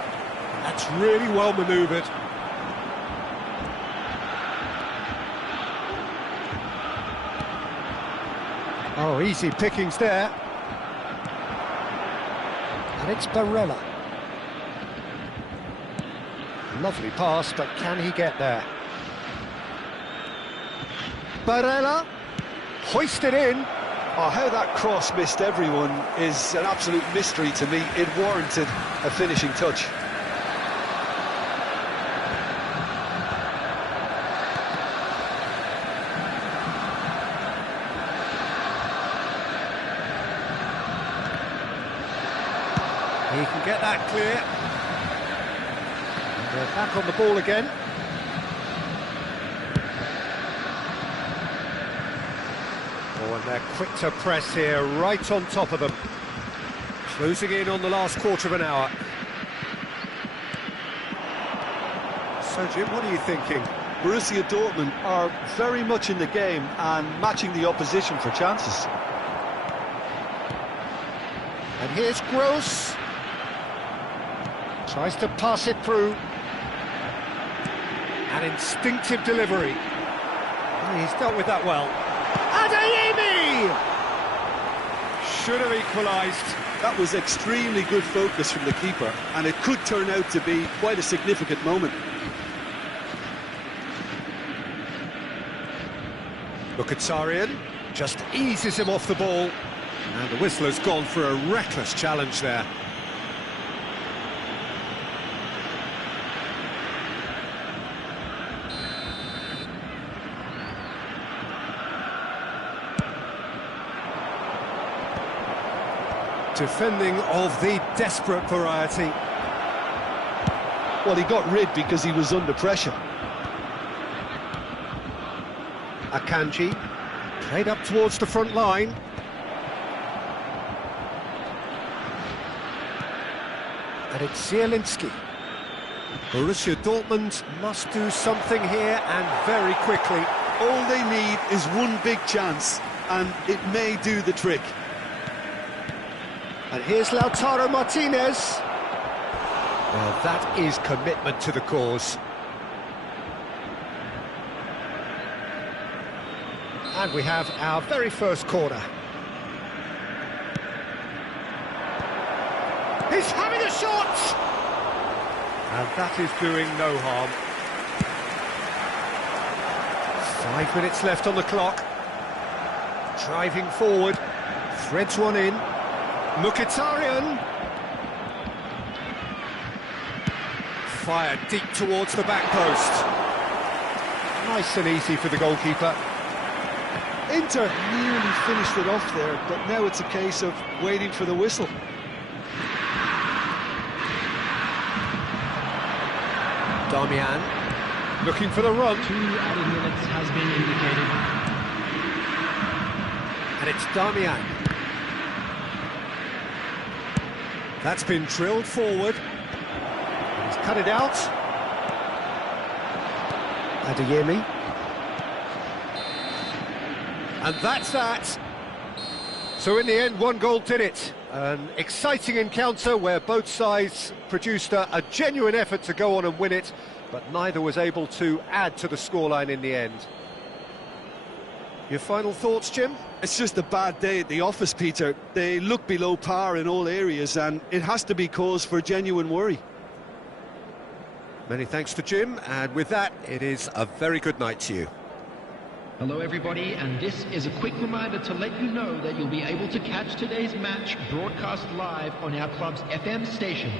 That's really well manoeuvred. Oh, easy pickings there. And it's Barella. Lovely pass, but can he get there? Barella, hoisted in. Oh, how that cross missed everyone is an absolute mystery to me. It warranted a finishing touch. He can get that clear. And they're back on the ball again. Oh, and they're quick to press here, right on top of them. Closing in on the last quarter of an hour. So, Jim, what are you thinking? Borussia Dortmund are very much in the game and matching the opposition for chances. And here's Gross. Tries to pass it through. An instinctive delivery. Oh, he's dealt with that well. Adeyemi! Should have equalised. That was extremely good focus from the keeper, and it could turn out to be quite a significant moment. Mkhitaryan just eases him off the ball. And the whistler's gone for a reckless challenge there. Defending of the desperate variety. Well, he got rid because he was under pressure. Akanji played up towards the front line. And it's Zielinski. Borussia Dortmund must do something here, and very quickly. All they need is one big chance, and it may do the trick. And here's Lautaro Martinez. Well, that is commitment to the cause. And we have our very first corner. He's having a shot! And that is doing no harm. 5 minutes left on the clock. Driving forward. Threads one in. Mkhitaryan. Fired deep towards the back post. Nice and easy for the goalkeeper. Inter nearly finished it off there, but now it's a case of waiting for the whistle. Darmian looking for the run. 2 added minutes has been indicated. And it's Darmian. That's been drilled forward. He's cut it out. Adeyemi. And that's that. So in the end, one goal did it. An exciting encounter where both sides produced a genuine effort to go on and win it, but neither was able to add to the scoreline in the end. Your final thoughts, Jim? It's just a bad day at the office, Peter. They look below par in all areas, and it has to be cause for genuine worry. Many thanks to Jim, and with that, it is a very good night to you. Hello everybody, and this is a quick reminder to let you know that you'll be able to catch today's match broadcast live on our club's FM station.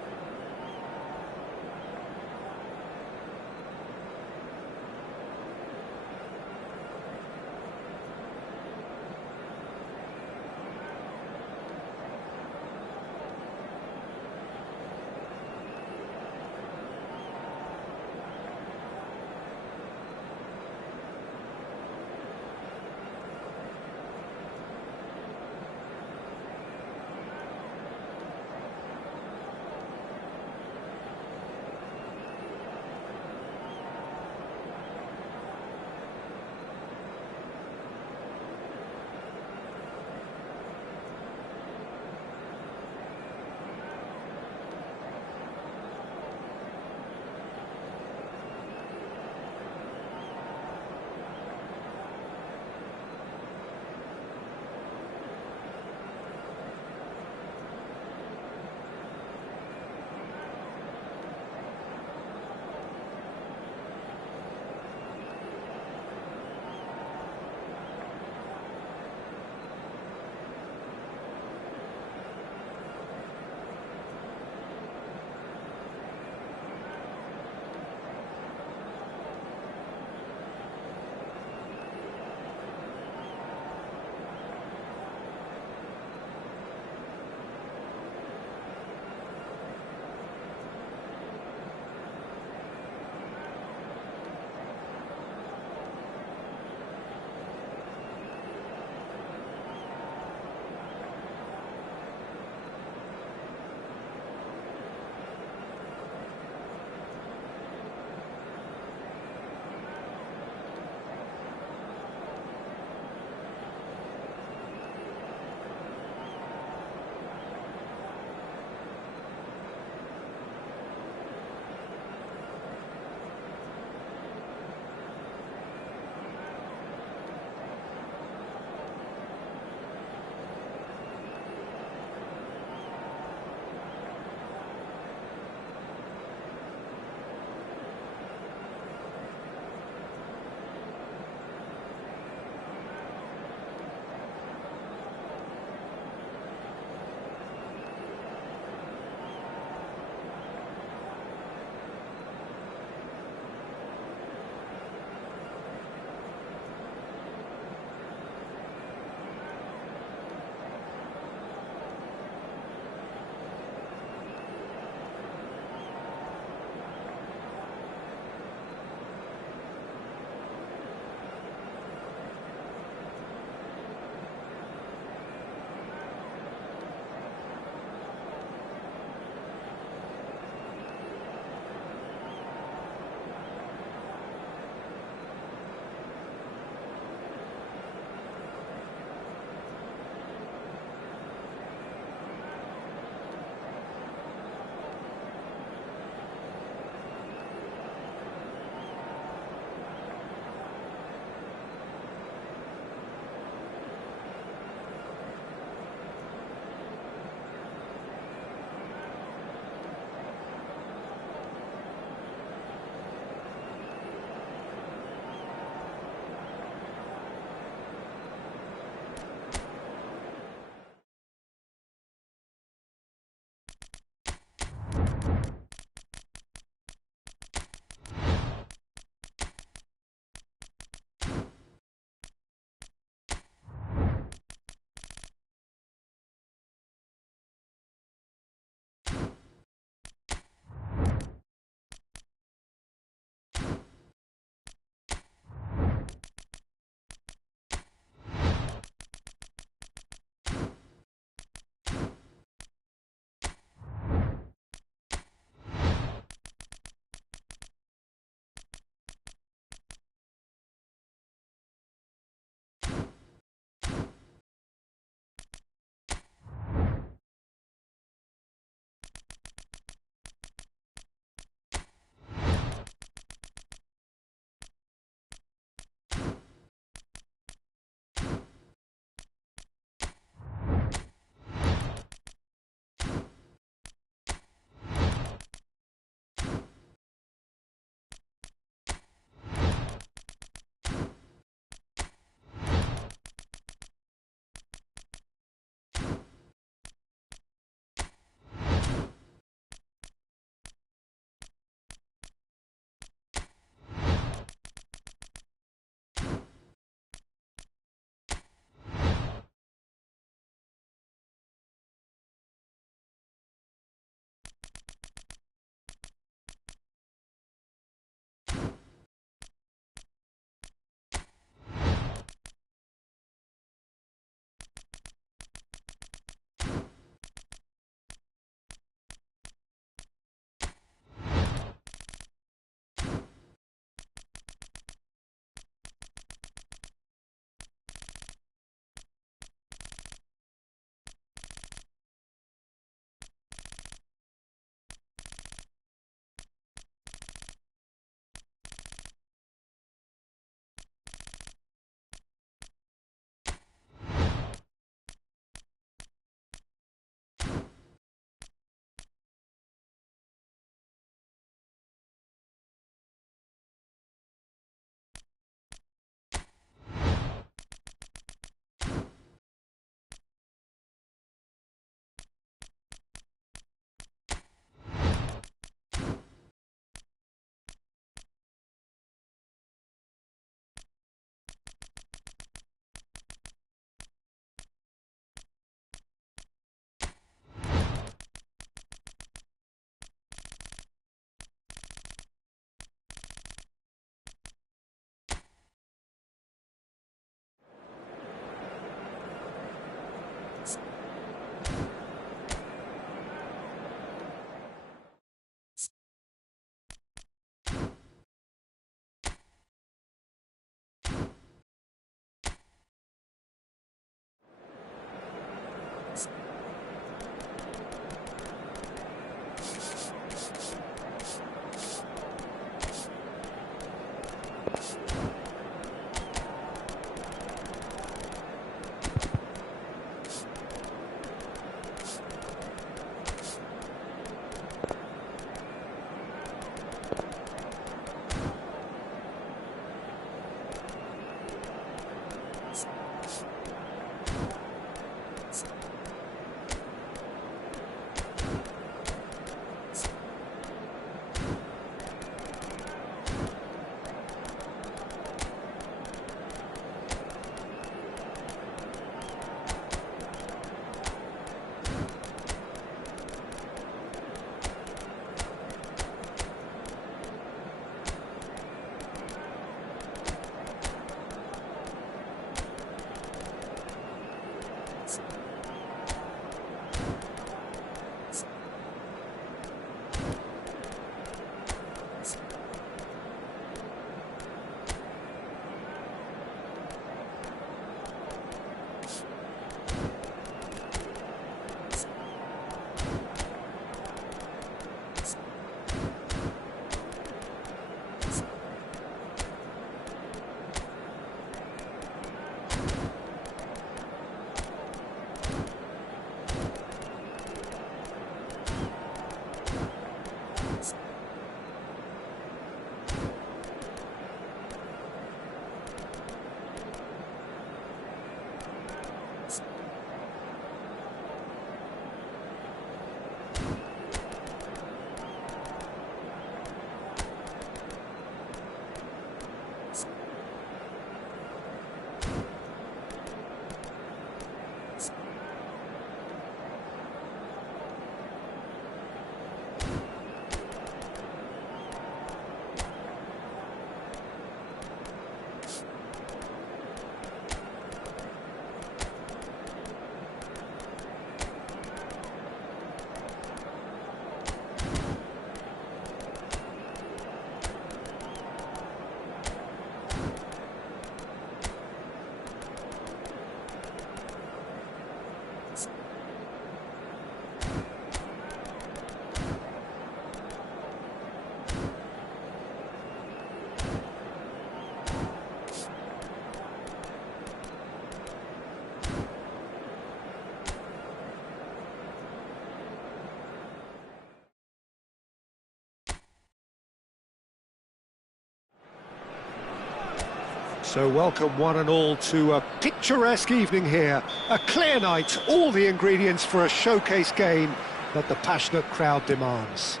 So welcome one and all to a picturesque evening here. A clear night, all the ingredients for a showcase game that the passionate crowd demands.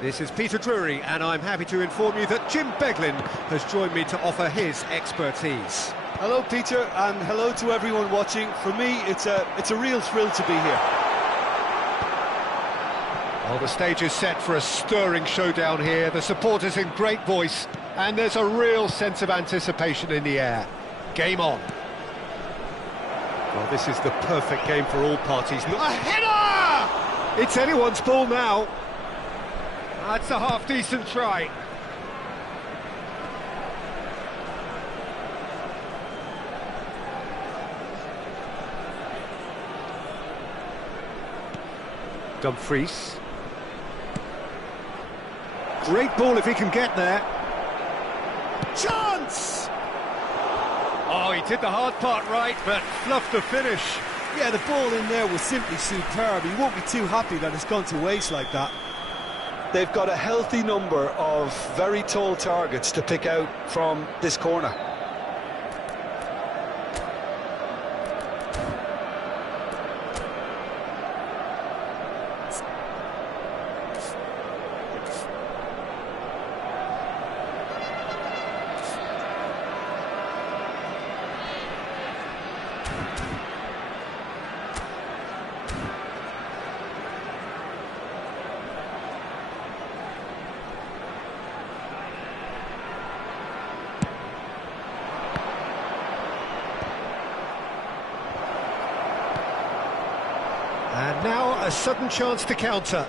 This is Peter Drury, and I'm happy to inform you that Jim Beglin has joined me to offer his expertise. Hello, Peter, and hello to everyone watching. For me, it's a real thrill to be here. Well, the stage is set for a stirring showdown here. The supporters in great voice, and there's a real sense of anticipation in the air. Game on. Well, this is the perfect game for all parties. A header! It's anyone's ball now. That's a half-decent try. Dumfries. Great ball if he can get there. Chance! Oh, he did the hard part right, but fluffed the finish. Yeah, the ball in there was simply superb. He won't be too happy that it's gone to waste like that. They've got a healthy number of very tall targets to pick out from this corner. And now a sudden chance to counter.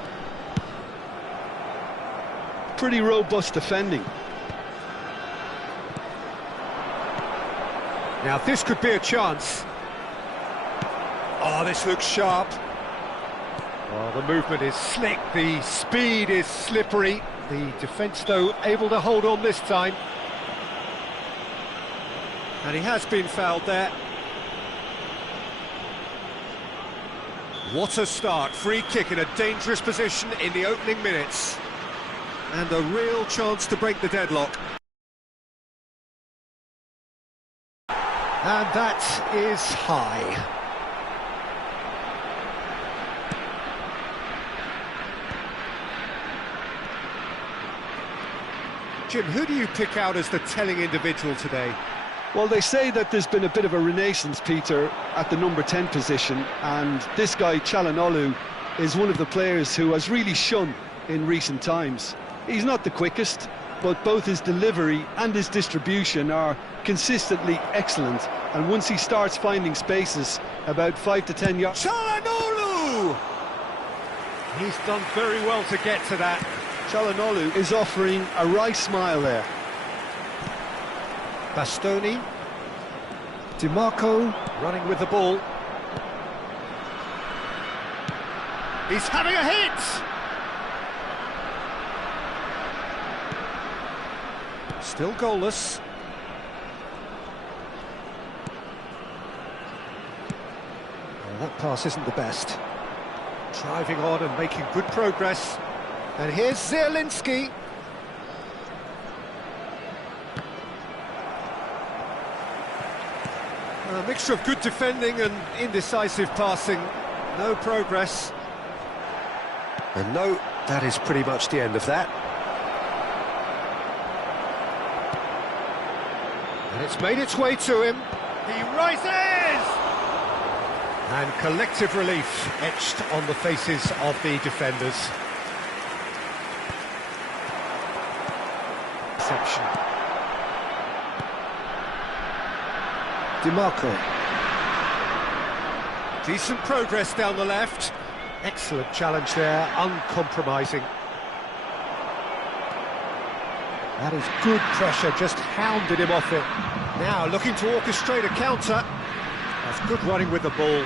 Pretty robust defending. Now this could be a chance. Oh, this looks sharp. Oh, the movement is slick, the speed is slippery. The defence, though, able to hold on this time. And he has been fouled there. What a start, free kick in a dangerous position in the opening minutes. And a real chance to break the deadlock. And that is high. Jim, who do you pick out as the telling individual today? Well, they say that there's been a bit of a renaissance, Peter, at the number 10 position, and this guy, Çalhanoğlu, is one of the players who has really shone in recent times. He's not the quickest, but both his delivery and his distribution are consistently excellent, and once he starts finding spaces about 5 to 10 yards... Çalhanoğlu! He's done very well to get to that. Çalhanoğlu is offering a wry smile there. Bastoni, DiMarco running with the ball. He's having a hit! Still goalless. Well, that pass isn't the best. Driving on and making good progress. And here's Zielinski. A mixture of good defending and indecisive passing. No progress. And no, that is pretty much the end of that. And it's made its way to him. He rises! And collective relief etched on the faces of the defenders. Reception. DiMarco. Decent progress down the left. Excellent challenge there, uncompromising. That is good pressure, just hounded him off it. Now looking to orchestrate a counter. That's good running with the ball.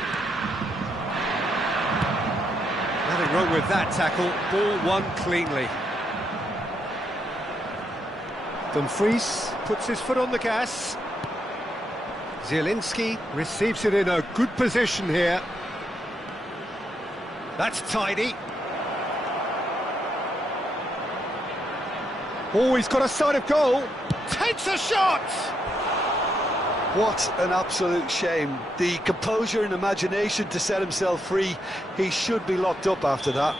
Nothing wrong with that tackle. Ball won cleanly. Dumfries puts his foot on the gas. Zielinski receives it in a good position here. That's tidy. Oh, he's got a sight of goal. takes a shot! What an absolute shame. The composure and imagination to set himself free. He should be locked up after that.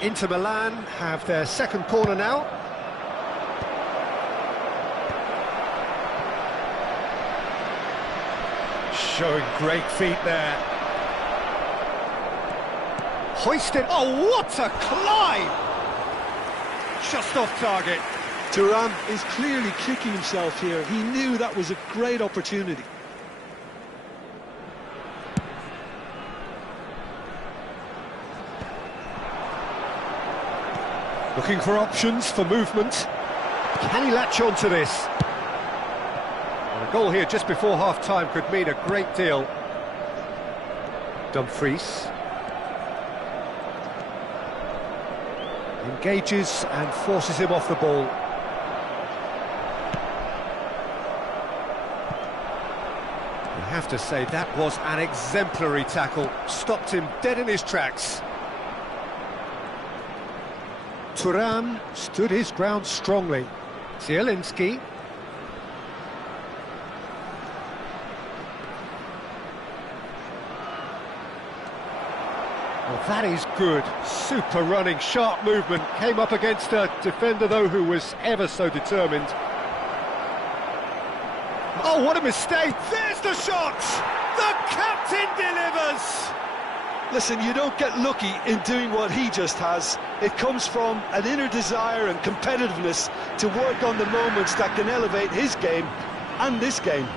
Inter Milan have their second corner now. Showing great feet there. Hoisted. Oh, what a climb! Just off target. Thuram is clearly kicking himself here. He knew that was a great opportunity. Looking for options for movement. Can he latch on to this? And a goal here just before half-time could mean a great deal. Dumfries. Engages and forces him off the ball. I have to say, that was an exemplary tackle. Stopped him dead in his tracks. Thuram stood his ground strongly. Zielinski. Well, that is good. Super running, sharp movement. Came up against a defender, though, who was ever so determined. Oh, what a mistake! There's the shot! The captain delivers! Listen, you don't get lucky in doing what he just has. It comes from an inner desire and competitiveness to work on the moments that can elevate his game and this game.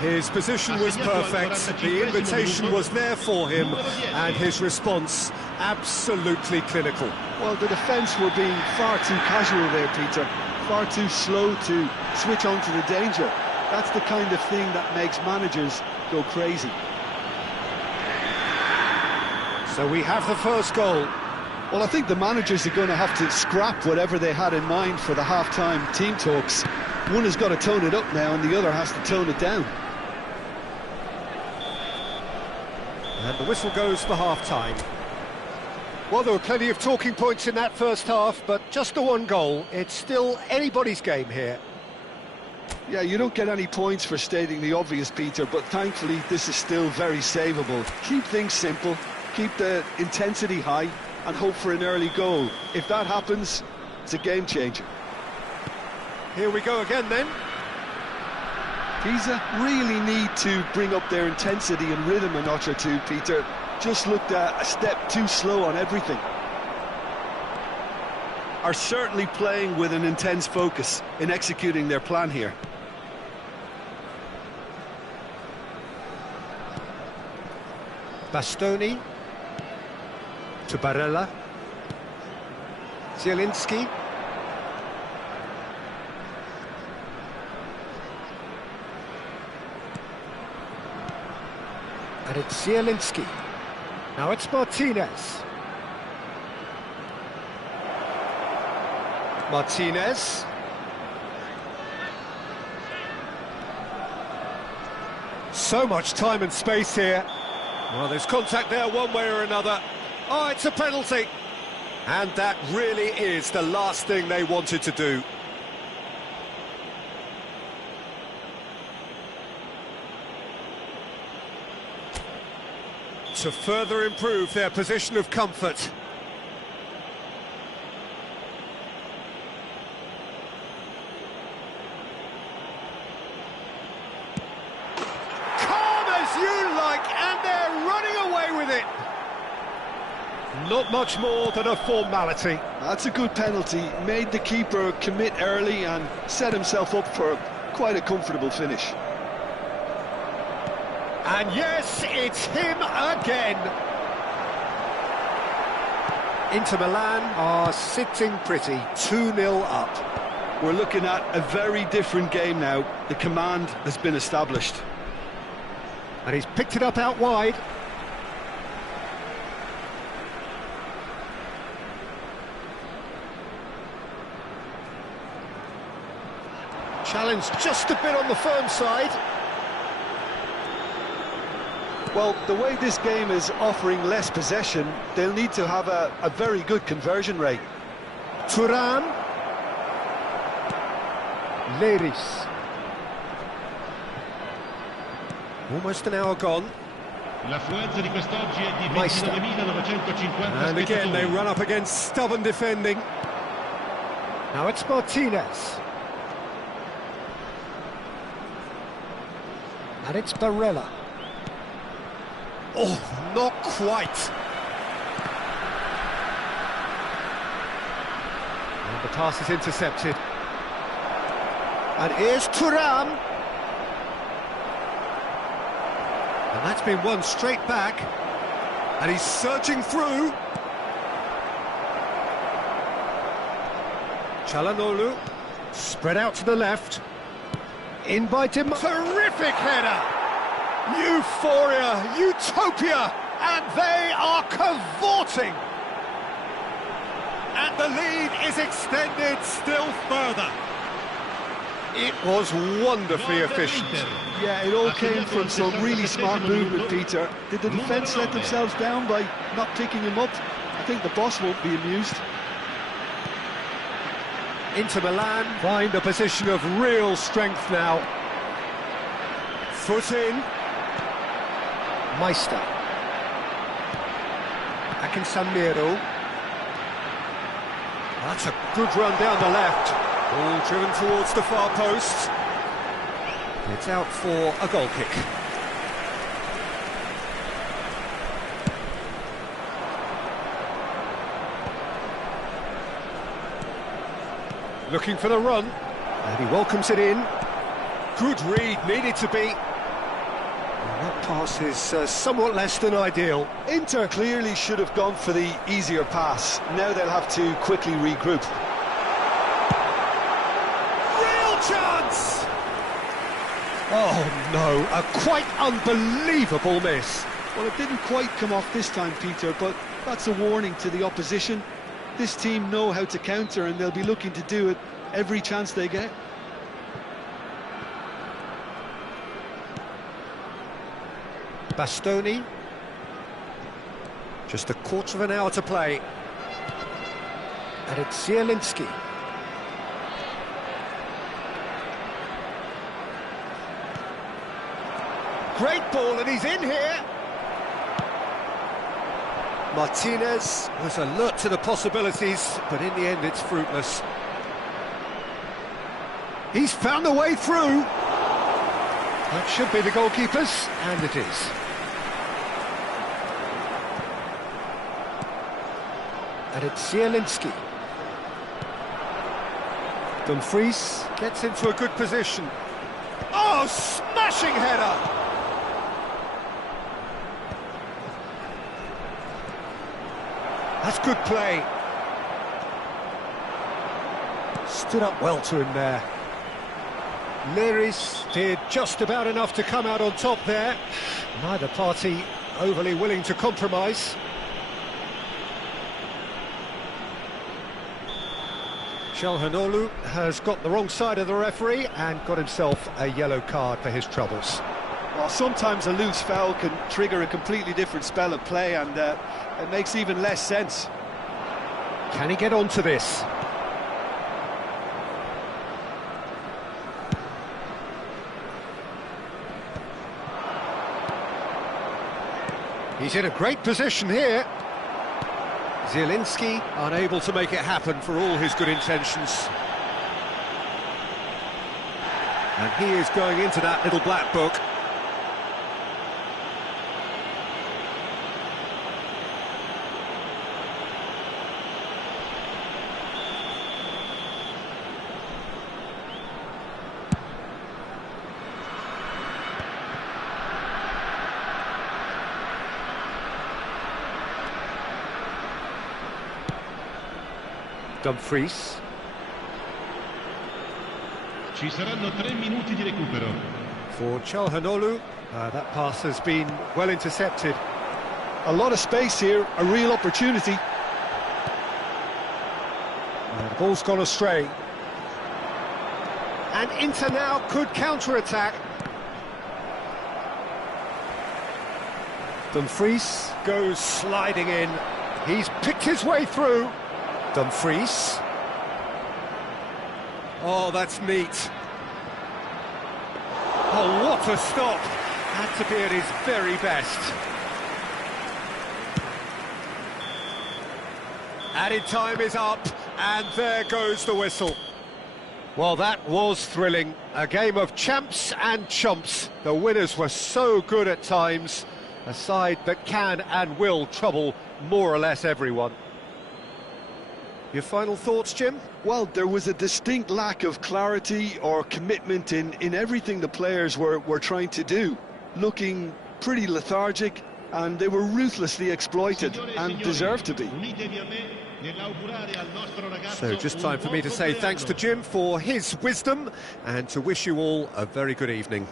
His position was perfect, the invitation was there for him, and his response absolutely clinical. Well, the defence were being far too casual there, Peter. Far too slow to switch on to the danger. That's the kind of thing that makes managers go crazy. So we have the first goal. Well, I think the managers are going to have to scrap whatever they had in mind for the half-time team talks. One has got to tone it up now and the other has to tone it down. And the whistle goes for half-time. Well, there were plenty of talking points in that first half, but just the one goal. It's still anybody's game here. Yeah, you don't get any points for stating the obvious, Peter, but thankfully this is still very savable. Keep things simple, keep the intensity high, and hope for an early goal. If that happens, it's a game changer. Here we go again then. Pisa really need to bring up their intensity and rhythm a notch or two, Peter. Just looked a step too slow on everything. Are certainly playing with an intense focus in executing their plan here. Bastoni to Barella. Zielinski. And it's Zielinski. Now it's Martinez. Martinez. So much time and space here. Well, there's contact there one way or another. Oh, it's a penalty. And that really is the last thing they wanted to do. To further improve their position of comfort. Calm as you like, and they're running away with it. Not much more than a formality. That's a good penalty. Made the keeper commit early and set himself up for quite a comfortable finish. And yes, it's him again. Inter Milan are sitting pretty, 2-0 up. We're looking at a very different game now. The command has been established. And he's picked it up out wide. Challenge just a bit on the firm side. Well, the way this game is offering less possession, they'll need to have a very good conversion rate. Thuram. Leiris. Almost an hour gone. L'affluenza di quest'oggi è di Meister. 29.950 And again they spettatori. run up against stubborn defending. Now it's Martinez. And it's Barella. Oh, not quite. And the pass is intercepted. And here's Thuram. And that's been won straight back. And he's surging through. Çalhanoğlu, spread out to the left. In by Tim. Terrific header! Euphoria, utopia, and they are cavorting. And the lead is extended still further. It was wonderfully efficient. Yeah, it all came from some really smart movement, Peter. Did the defence let themselves down by not picking him up? I think the boss won't be amused. Inter Milan find a position of real strength now. Foot in. Meister. Akinsanmiro. That's a good run down the left. Ball driven towards the far post. It's out for a goal kick. Looking for the run, and he welcomes it in. Good read, needed to be. And that pass is somewhat less than ideal. Inter clearly should have gone for the easier pass. Now they'll have to quickly regroup. Real chance! Oh no, a quite unbelievable miss. Well, it didn't quite come off this time, Peter, but that's a warning to the opposition. This team know how to counter, and they'll be looking to do it every chance they get. Bastoni. Just a quarter of an hour to play. And it's Zielinski. Great ball, and he's in here. Martinez was alert to the possibilities, but in the end it's fruitless. He's found a way through. That should be the goalkeeper's, and it is. And it's Zielinski. Dumfries gets into a good position. Oh, smashing header! That's good play. Stood up well to him there. Leiris did just about enough to come out on top there. Neither party overly willing to compromise. Çalhanoğlu has got the wrong side of the referee and got himself a yellow card for his troubles. Well, sometimes a loose foul can trigger a completely different spell of play, and it makes even less sense. Can he get onto this? He's in a great position here. Zielinski unable to make it happen for all his good intentions. And he is going into that little black book. Dumfries. Ci saranno 3 minuti di recupero. For Çalhanoğlu, that pass has been well intercepted. A lot of space here, a real opportunity. The ball's gone astray. And Inter now could counter-attack. Dumfries goes sliding in. He's picked his way through. Dumfries. Oh, that's neat. to stop. Had to be at his very best. Added time is up, and there goes the whistle. Well, that was thrilling. A game of champs and chumps. The winners were so good at times. A side that can and will trouble more or less everyone. Your final thoughts, Jim? Well, there was a distinct lack of clarity or commitment in everything the players were trying to do. Looking pretty lethargic, and they were ruthlessly exploited and deserved to be. So just time for me to say thanks to Jim for his wisdom and to wish you all a very good evening.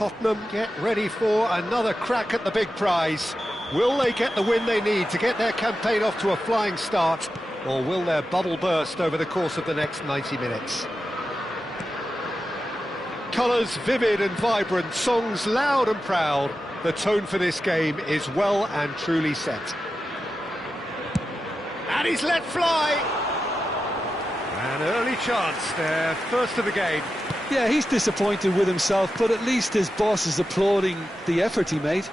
Tottenham get ready for another crack at the big prize. Will they get the win they need to get their campaign off to a flying start, or will their bubble burst over the course of the next 90 minutes? Colours vivid and vibrant, songs loud and proud. The tone for this game is well and truly set. And he's let fly! An early chance there, first of the game. Yeah, he's disappointed with himself, but at least his boss is applauding the effort he made.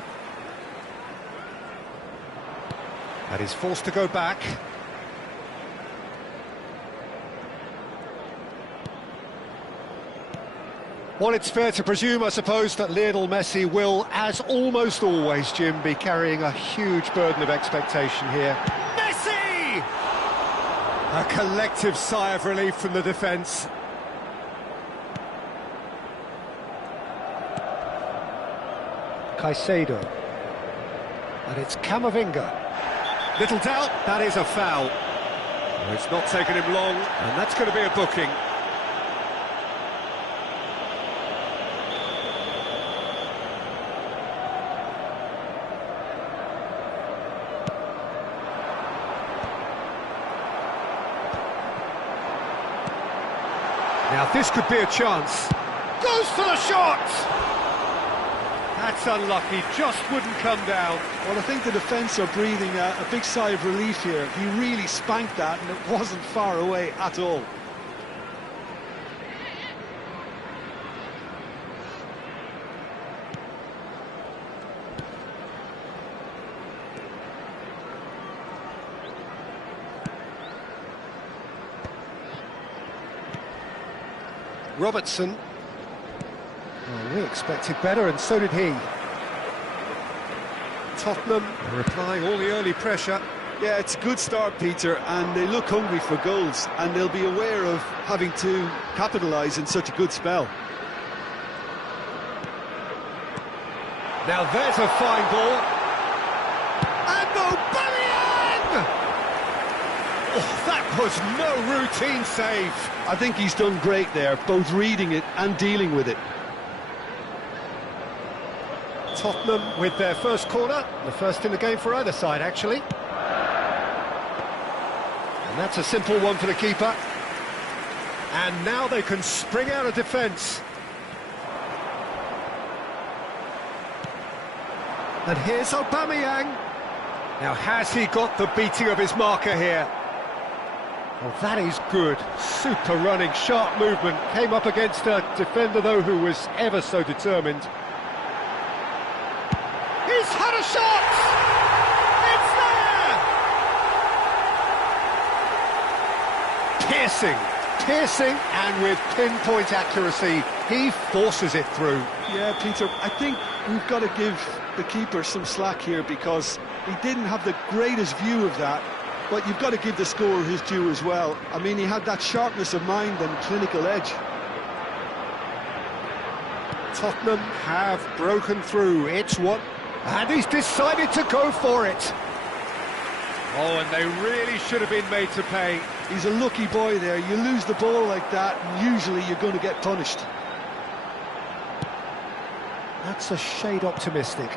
And he's forced to go back. Well, it's fair to presume, I suppose, that Lionel Messi will, as almost always, Jim, be carrying a huge burden of expectation here. Messi! A collective sigh of relief from the defence. Caicedo. And it's Camavinga. Little doubt, that is a foul. Well, it's not taken him long, and that's going to be a booking. Now this could be a chance. Goes for the shot! That's unlucky, just wouldn't come down. Well, I think the defence are breathing a big sigh of relief here. He really spanked that, and it wasn't far away at all. Robertson. Well, we expected better, and so did he. Tottenham are applying all the early pressure. Yeah, it's a good start, Peter, and they look hungry for goals, and they'll be aware of having to capitalise in such a good spell. Now there's a fine ball. And Aubameyang! Oh, that was no routine save. I think he's done great there, both reading it and dealing with it. Tottenham with their first corner, the first in the game for either side, actually. And that's a simple one for the keeper. And now they can spring out of defence. And here's Aubameyang. Now, has he got the beating of his marker here? Well, that is good. Super running, sharp movement. Came up against a defender, though, who was ever so determined. He's had a shot! It's there! Piercing, and with pinpoint accuracy, he forces it through. Yeah, Peter, I think we've got to give the keeper some slack here, because he didn't have the greatest view of that, but you've got to give the scorer his due as well. I mean, he had that sharpness of mind and clinical edge. Tottenham have broken through. It's what... And he's decided to go for it. Oh, and they really should have been made to pay. He's a lucky boy there. You lose the ball like that, and usually you're going to get punished. That's a shade optimistic.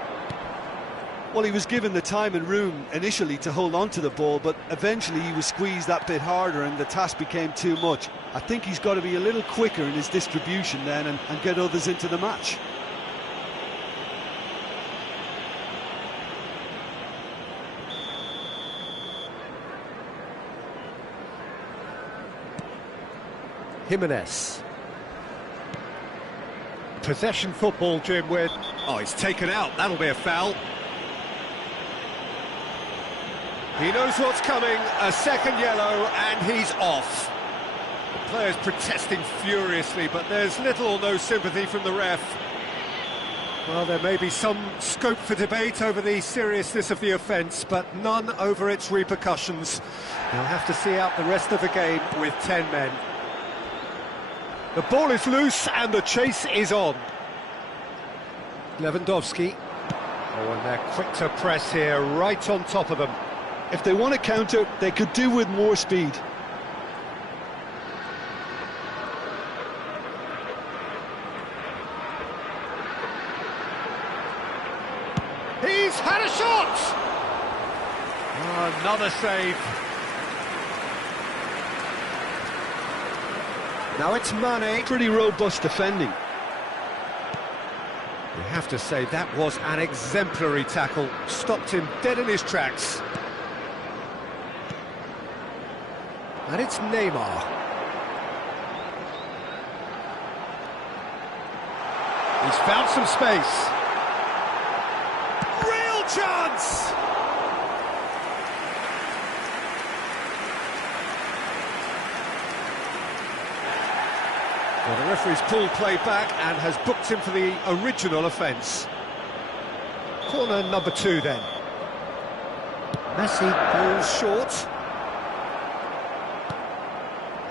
Well, he was given the time and room initially to hold on to the ball, but eventually he was squeezed that bit harder and the task became too much. I think he's got to be a little quicker in his distribution then and get others into the match. Jimenez. Possession football, Jim, with... Oh, he's taken out. That'll be a foul. He knows what's coming. A second yellow, and he's off. The player's protesting furiously, but there's little or no sympathy from the ref. Well, there may be some scope for debate over the seriousness of the offence, but none over its repercussions. They'll have to see out the rest of the game with 10 men. The ball is loose and the chase is on. Lewandowski. Oh, and they're quick to press here, right on top of them. If they want to counter, they could do with more speed. Another save. Now it's Mane. Pretty robust defending. You have to say that was an exemplary tackle. Stopped him dead in his tracks. And it's Neymar. He's found some space. Real chance! Well, the referee's pulled play back and has booked him for the original offence. Corner number 2 then. Messi falls short.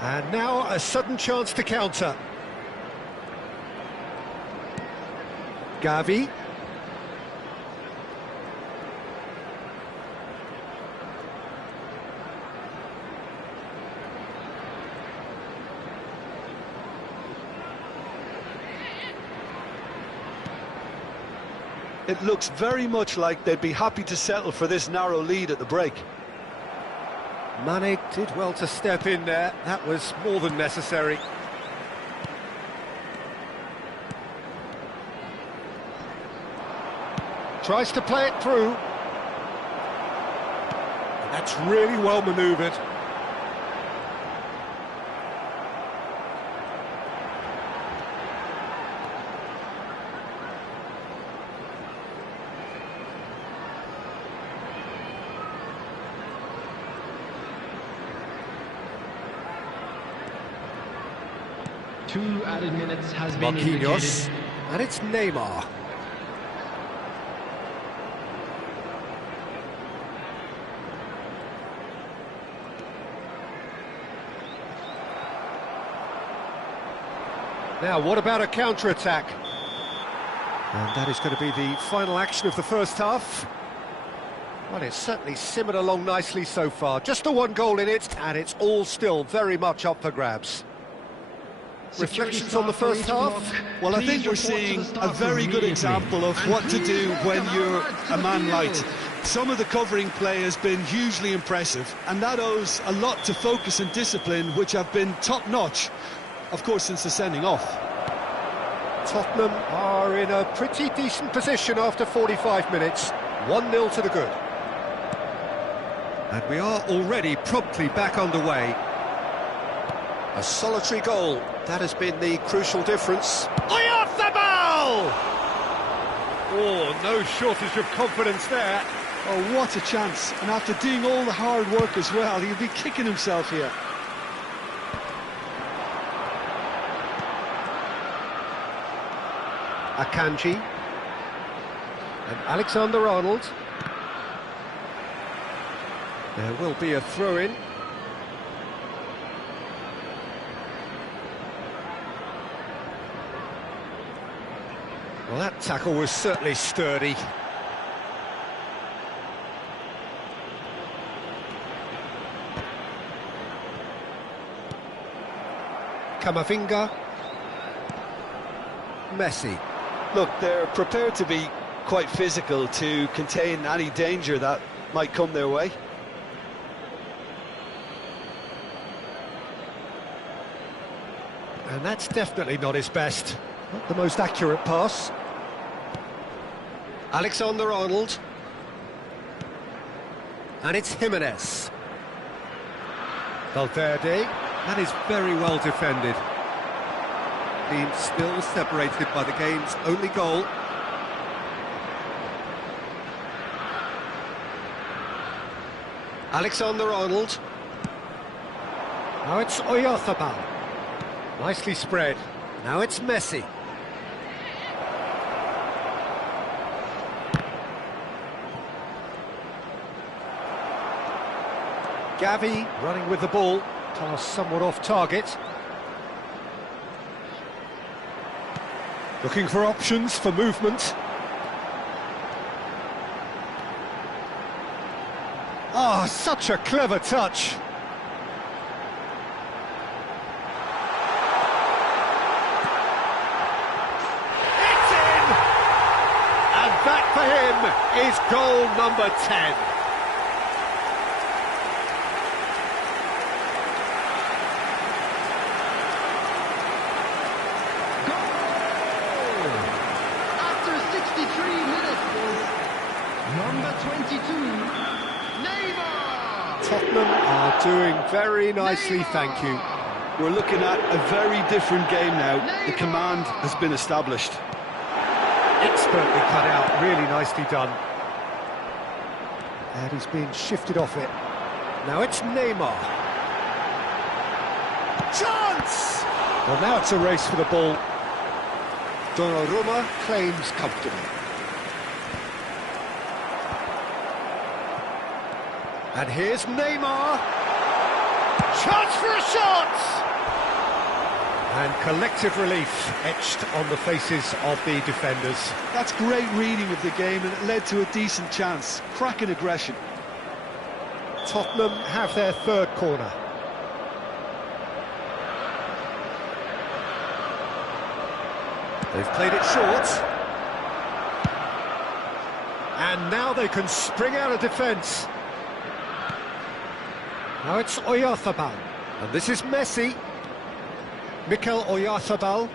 And now a sudden chance to counter. Gavi. It looks very much like they'd be happy to settle for this narrow lead at the break. Mane did well to step in there. That was more than necessary. Tries to play it through. That's really well manoeuvred. Two added minutes has been Marquinhos. indicated. And it's Neymar. Now, what about a counter-attack? And that is going to be the final action of the first half. Well, it's certainly simmered along nicely so far. Just the one goal in it, and it's all still very much up for grabs. Reflections on the first half? Well, I think we're seeing a very good example of what to do when you're a man light. Some of the covering play has been hugely impressive, and that owes a lot to focus and discipline, which have been top-notch, of course, since the sending off. Tottenham are in a pretty decent position after 45 minutes. 1-0 to the good. And we are already promptly back underway. A solitary goal. That has been the crucial difference. Oyarzabal! Oh, no shortage of confidence there. Oh, what a chance. And after doing all the hard work as well, he'll be kicking himself here. Akanji. And Alexander-Arnold. There will be a throw-in. Well, that tackle was certainly sturdy. Camavinga. Messi. Look, they're prepared to be quite physical to contain any danger that might come their way. And that's definitely not his best. Not the most accurate pass. Alexander-Arnold. And it's Jimenez. Valverde. That is very well defended. Team still separated by the game's only goal. Alexander-Arnold. Now it's Oyarzabal. Nicely spread. Now it's Messi. Gavi running with the ball. Pass somewhat off target. Looking for options for movement. Ah, such a clever touch. It's in! And that for him is goal number 10. Tottenham are doing very nicely, thank you. We're looking at a very different game now. The command has been established. Expertly cut out, really nicely done. And he's been shifted off it. Now it's Neymar. Chance! Well, now it's a race for the ball. Donnarumma claims comfortably. And here's Neymar. Chance for a shot! And collective relief etched on the faces of the defenders. That's great reading of the game, and it led to a decent chance. Cracking aggression. Tottenham have their third corner. They've played it short. And now they can spring out of defence. Now it's Oyarzabal. And this is Messi. Mikel Oyarzabal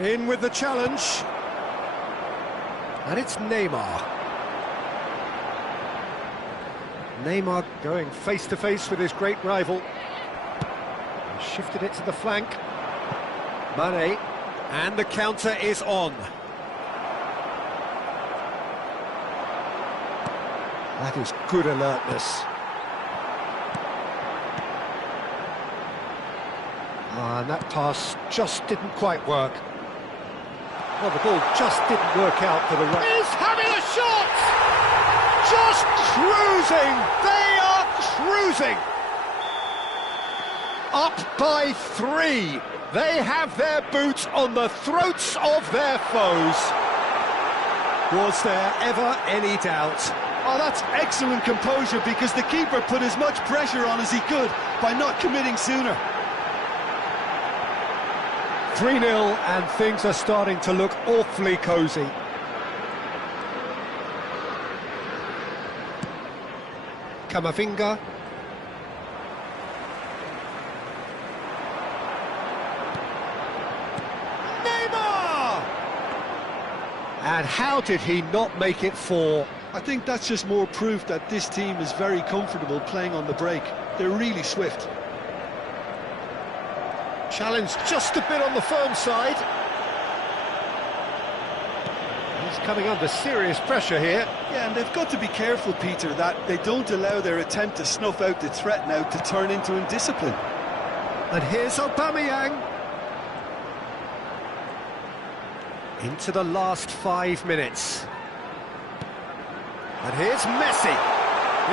in with the challenge. And it's Neymar. Neymar going face-to-face with his great rival. He shifted it to the flank. Mane. And the counter is on. That is good alertness. And that pass just didn't quite work. Well, the ball just didn't work out for the right. He's having a shot! Just cruising! They are cruising! Up by 3. They have their boots on the throats of their foes. Was there ever any doubt? Oh, that's excellent composure, because the keeper put as much pressure on as he could by not committing sooner. 3-0, and things are starting to look awfully cosy. Camavinga. Neymar! And how did he not make it 4? I think that's just more proof that this team is very comfortable playing on the break. They're really swift. Challenge just a bit on the firm side. He's coming under serious pressure here. Yeah, and they've got to be careful, Peter, that they don't allow their attempt to snuff out the threat now to turn into indiscipline. And here's Aubameyang. Into the last 5 minutes. And here's Messi.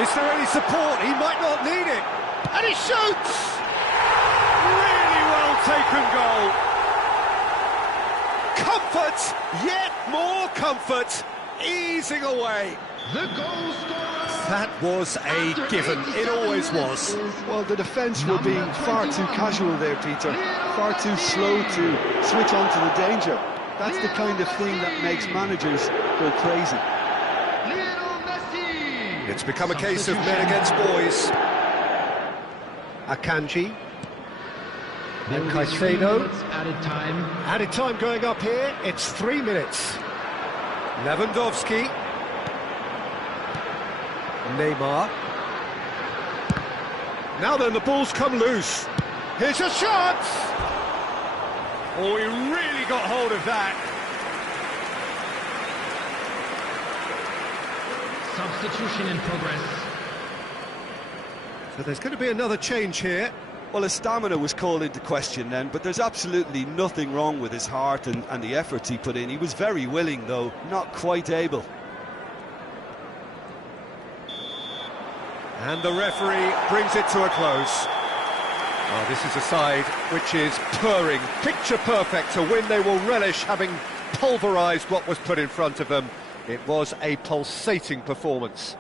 Is there any support? He might not need it. And he shoots! Really well taken goal. Comfort, yet more comfort, easing away. The goal scorer. That was a given. It always was. Well, the defence were being far too casual there, Peter. Far too slow to switch on to the danger. That's the kind of thing that makes managers go crazy. It's become a case of men against boys. Akanji. And Caicedo. Added time going up here. It's 3 minutes. Lewandowski. Neymar. Now then, the ball's come loose. Here's a shot! Oh, he really got hold of that. Substitution in progress. So there's going to be another change here. Well, his stamina was called into question then, but there's absolutely nothing wrong with his heart and the efforts he put in. He was very willing, though, not quite able. And the referee brings it to a close. Oh, this is a side which is purring, picture perfect. To win, they will relish having pulverised what was put in front of them. It was a pulsating performance.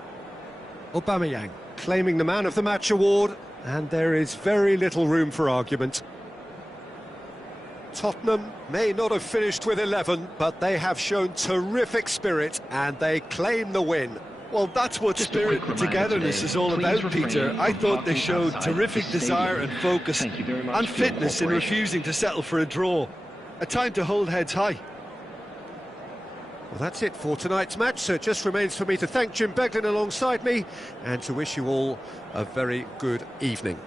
Aubameyang claiming the Man of the Match award, and there is very little room for argument. Tottenham may not have finished with 11, but they have shown terrific spirit, and they claim the win. Well, that's what spirit and togetherness is all about, Peter. I thought they showed terrific desire and focus and fitness in refusing to settle for a draw. A time to hold heads high. Well, that's it for tonight's match, so it just remains for me to thank Jim Beglin alongside me and to wish you all a very good evening.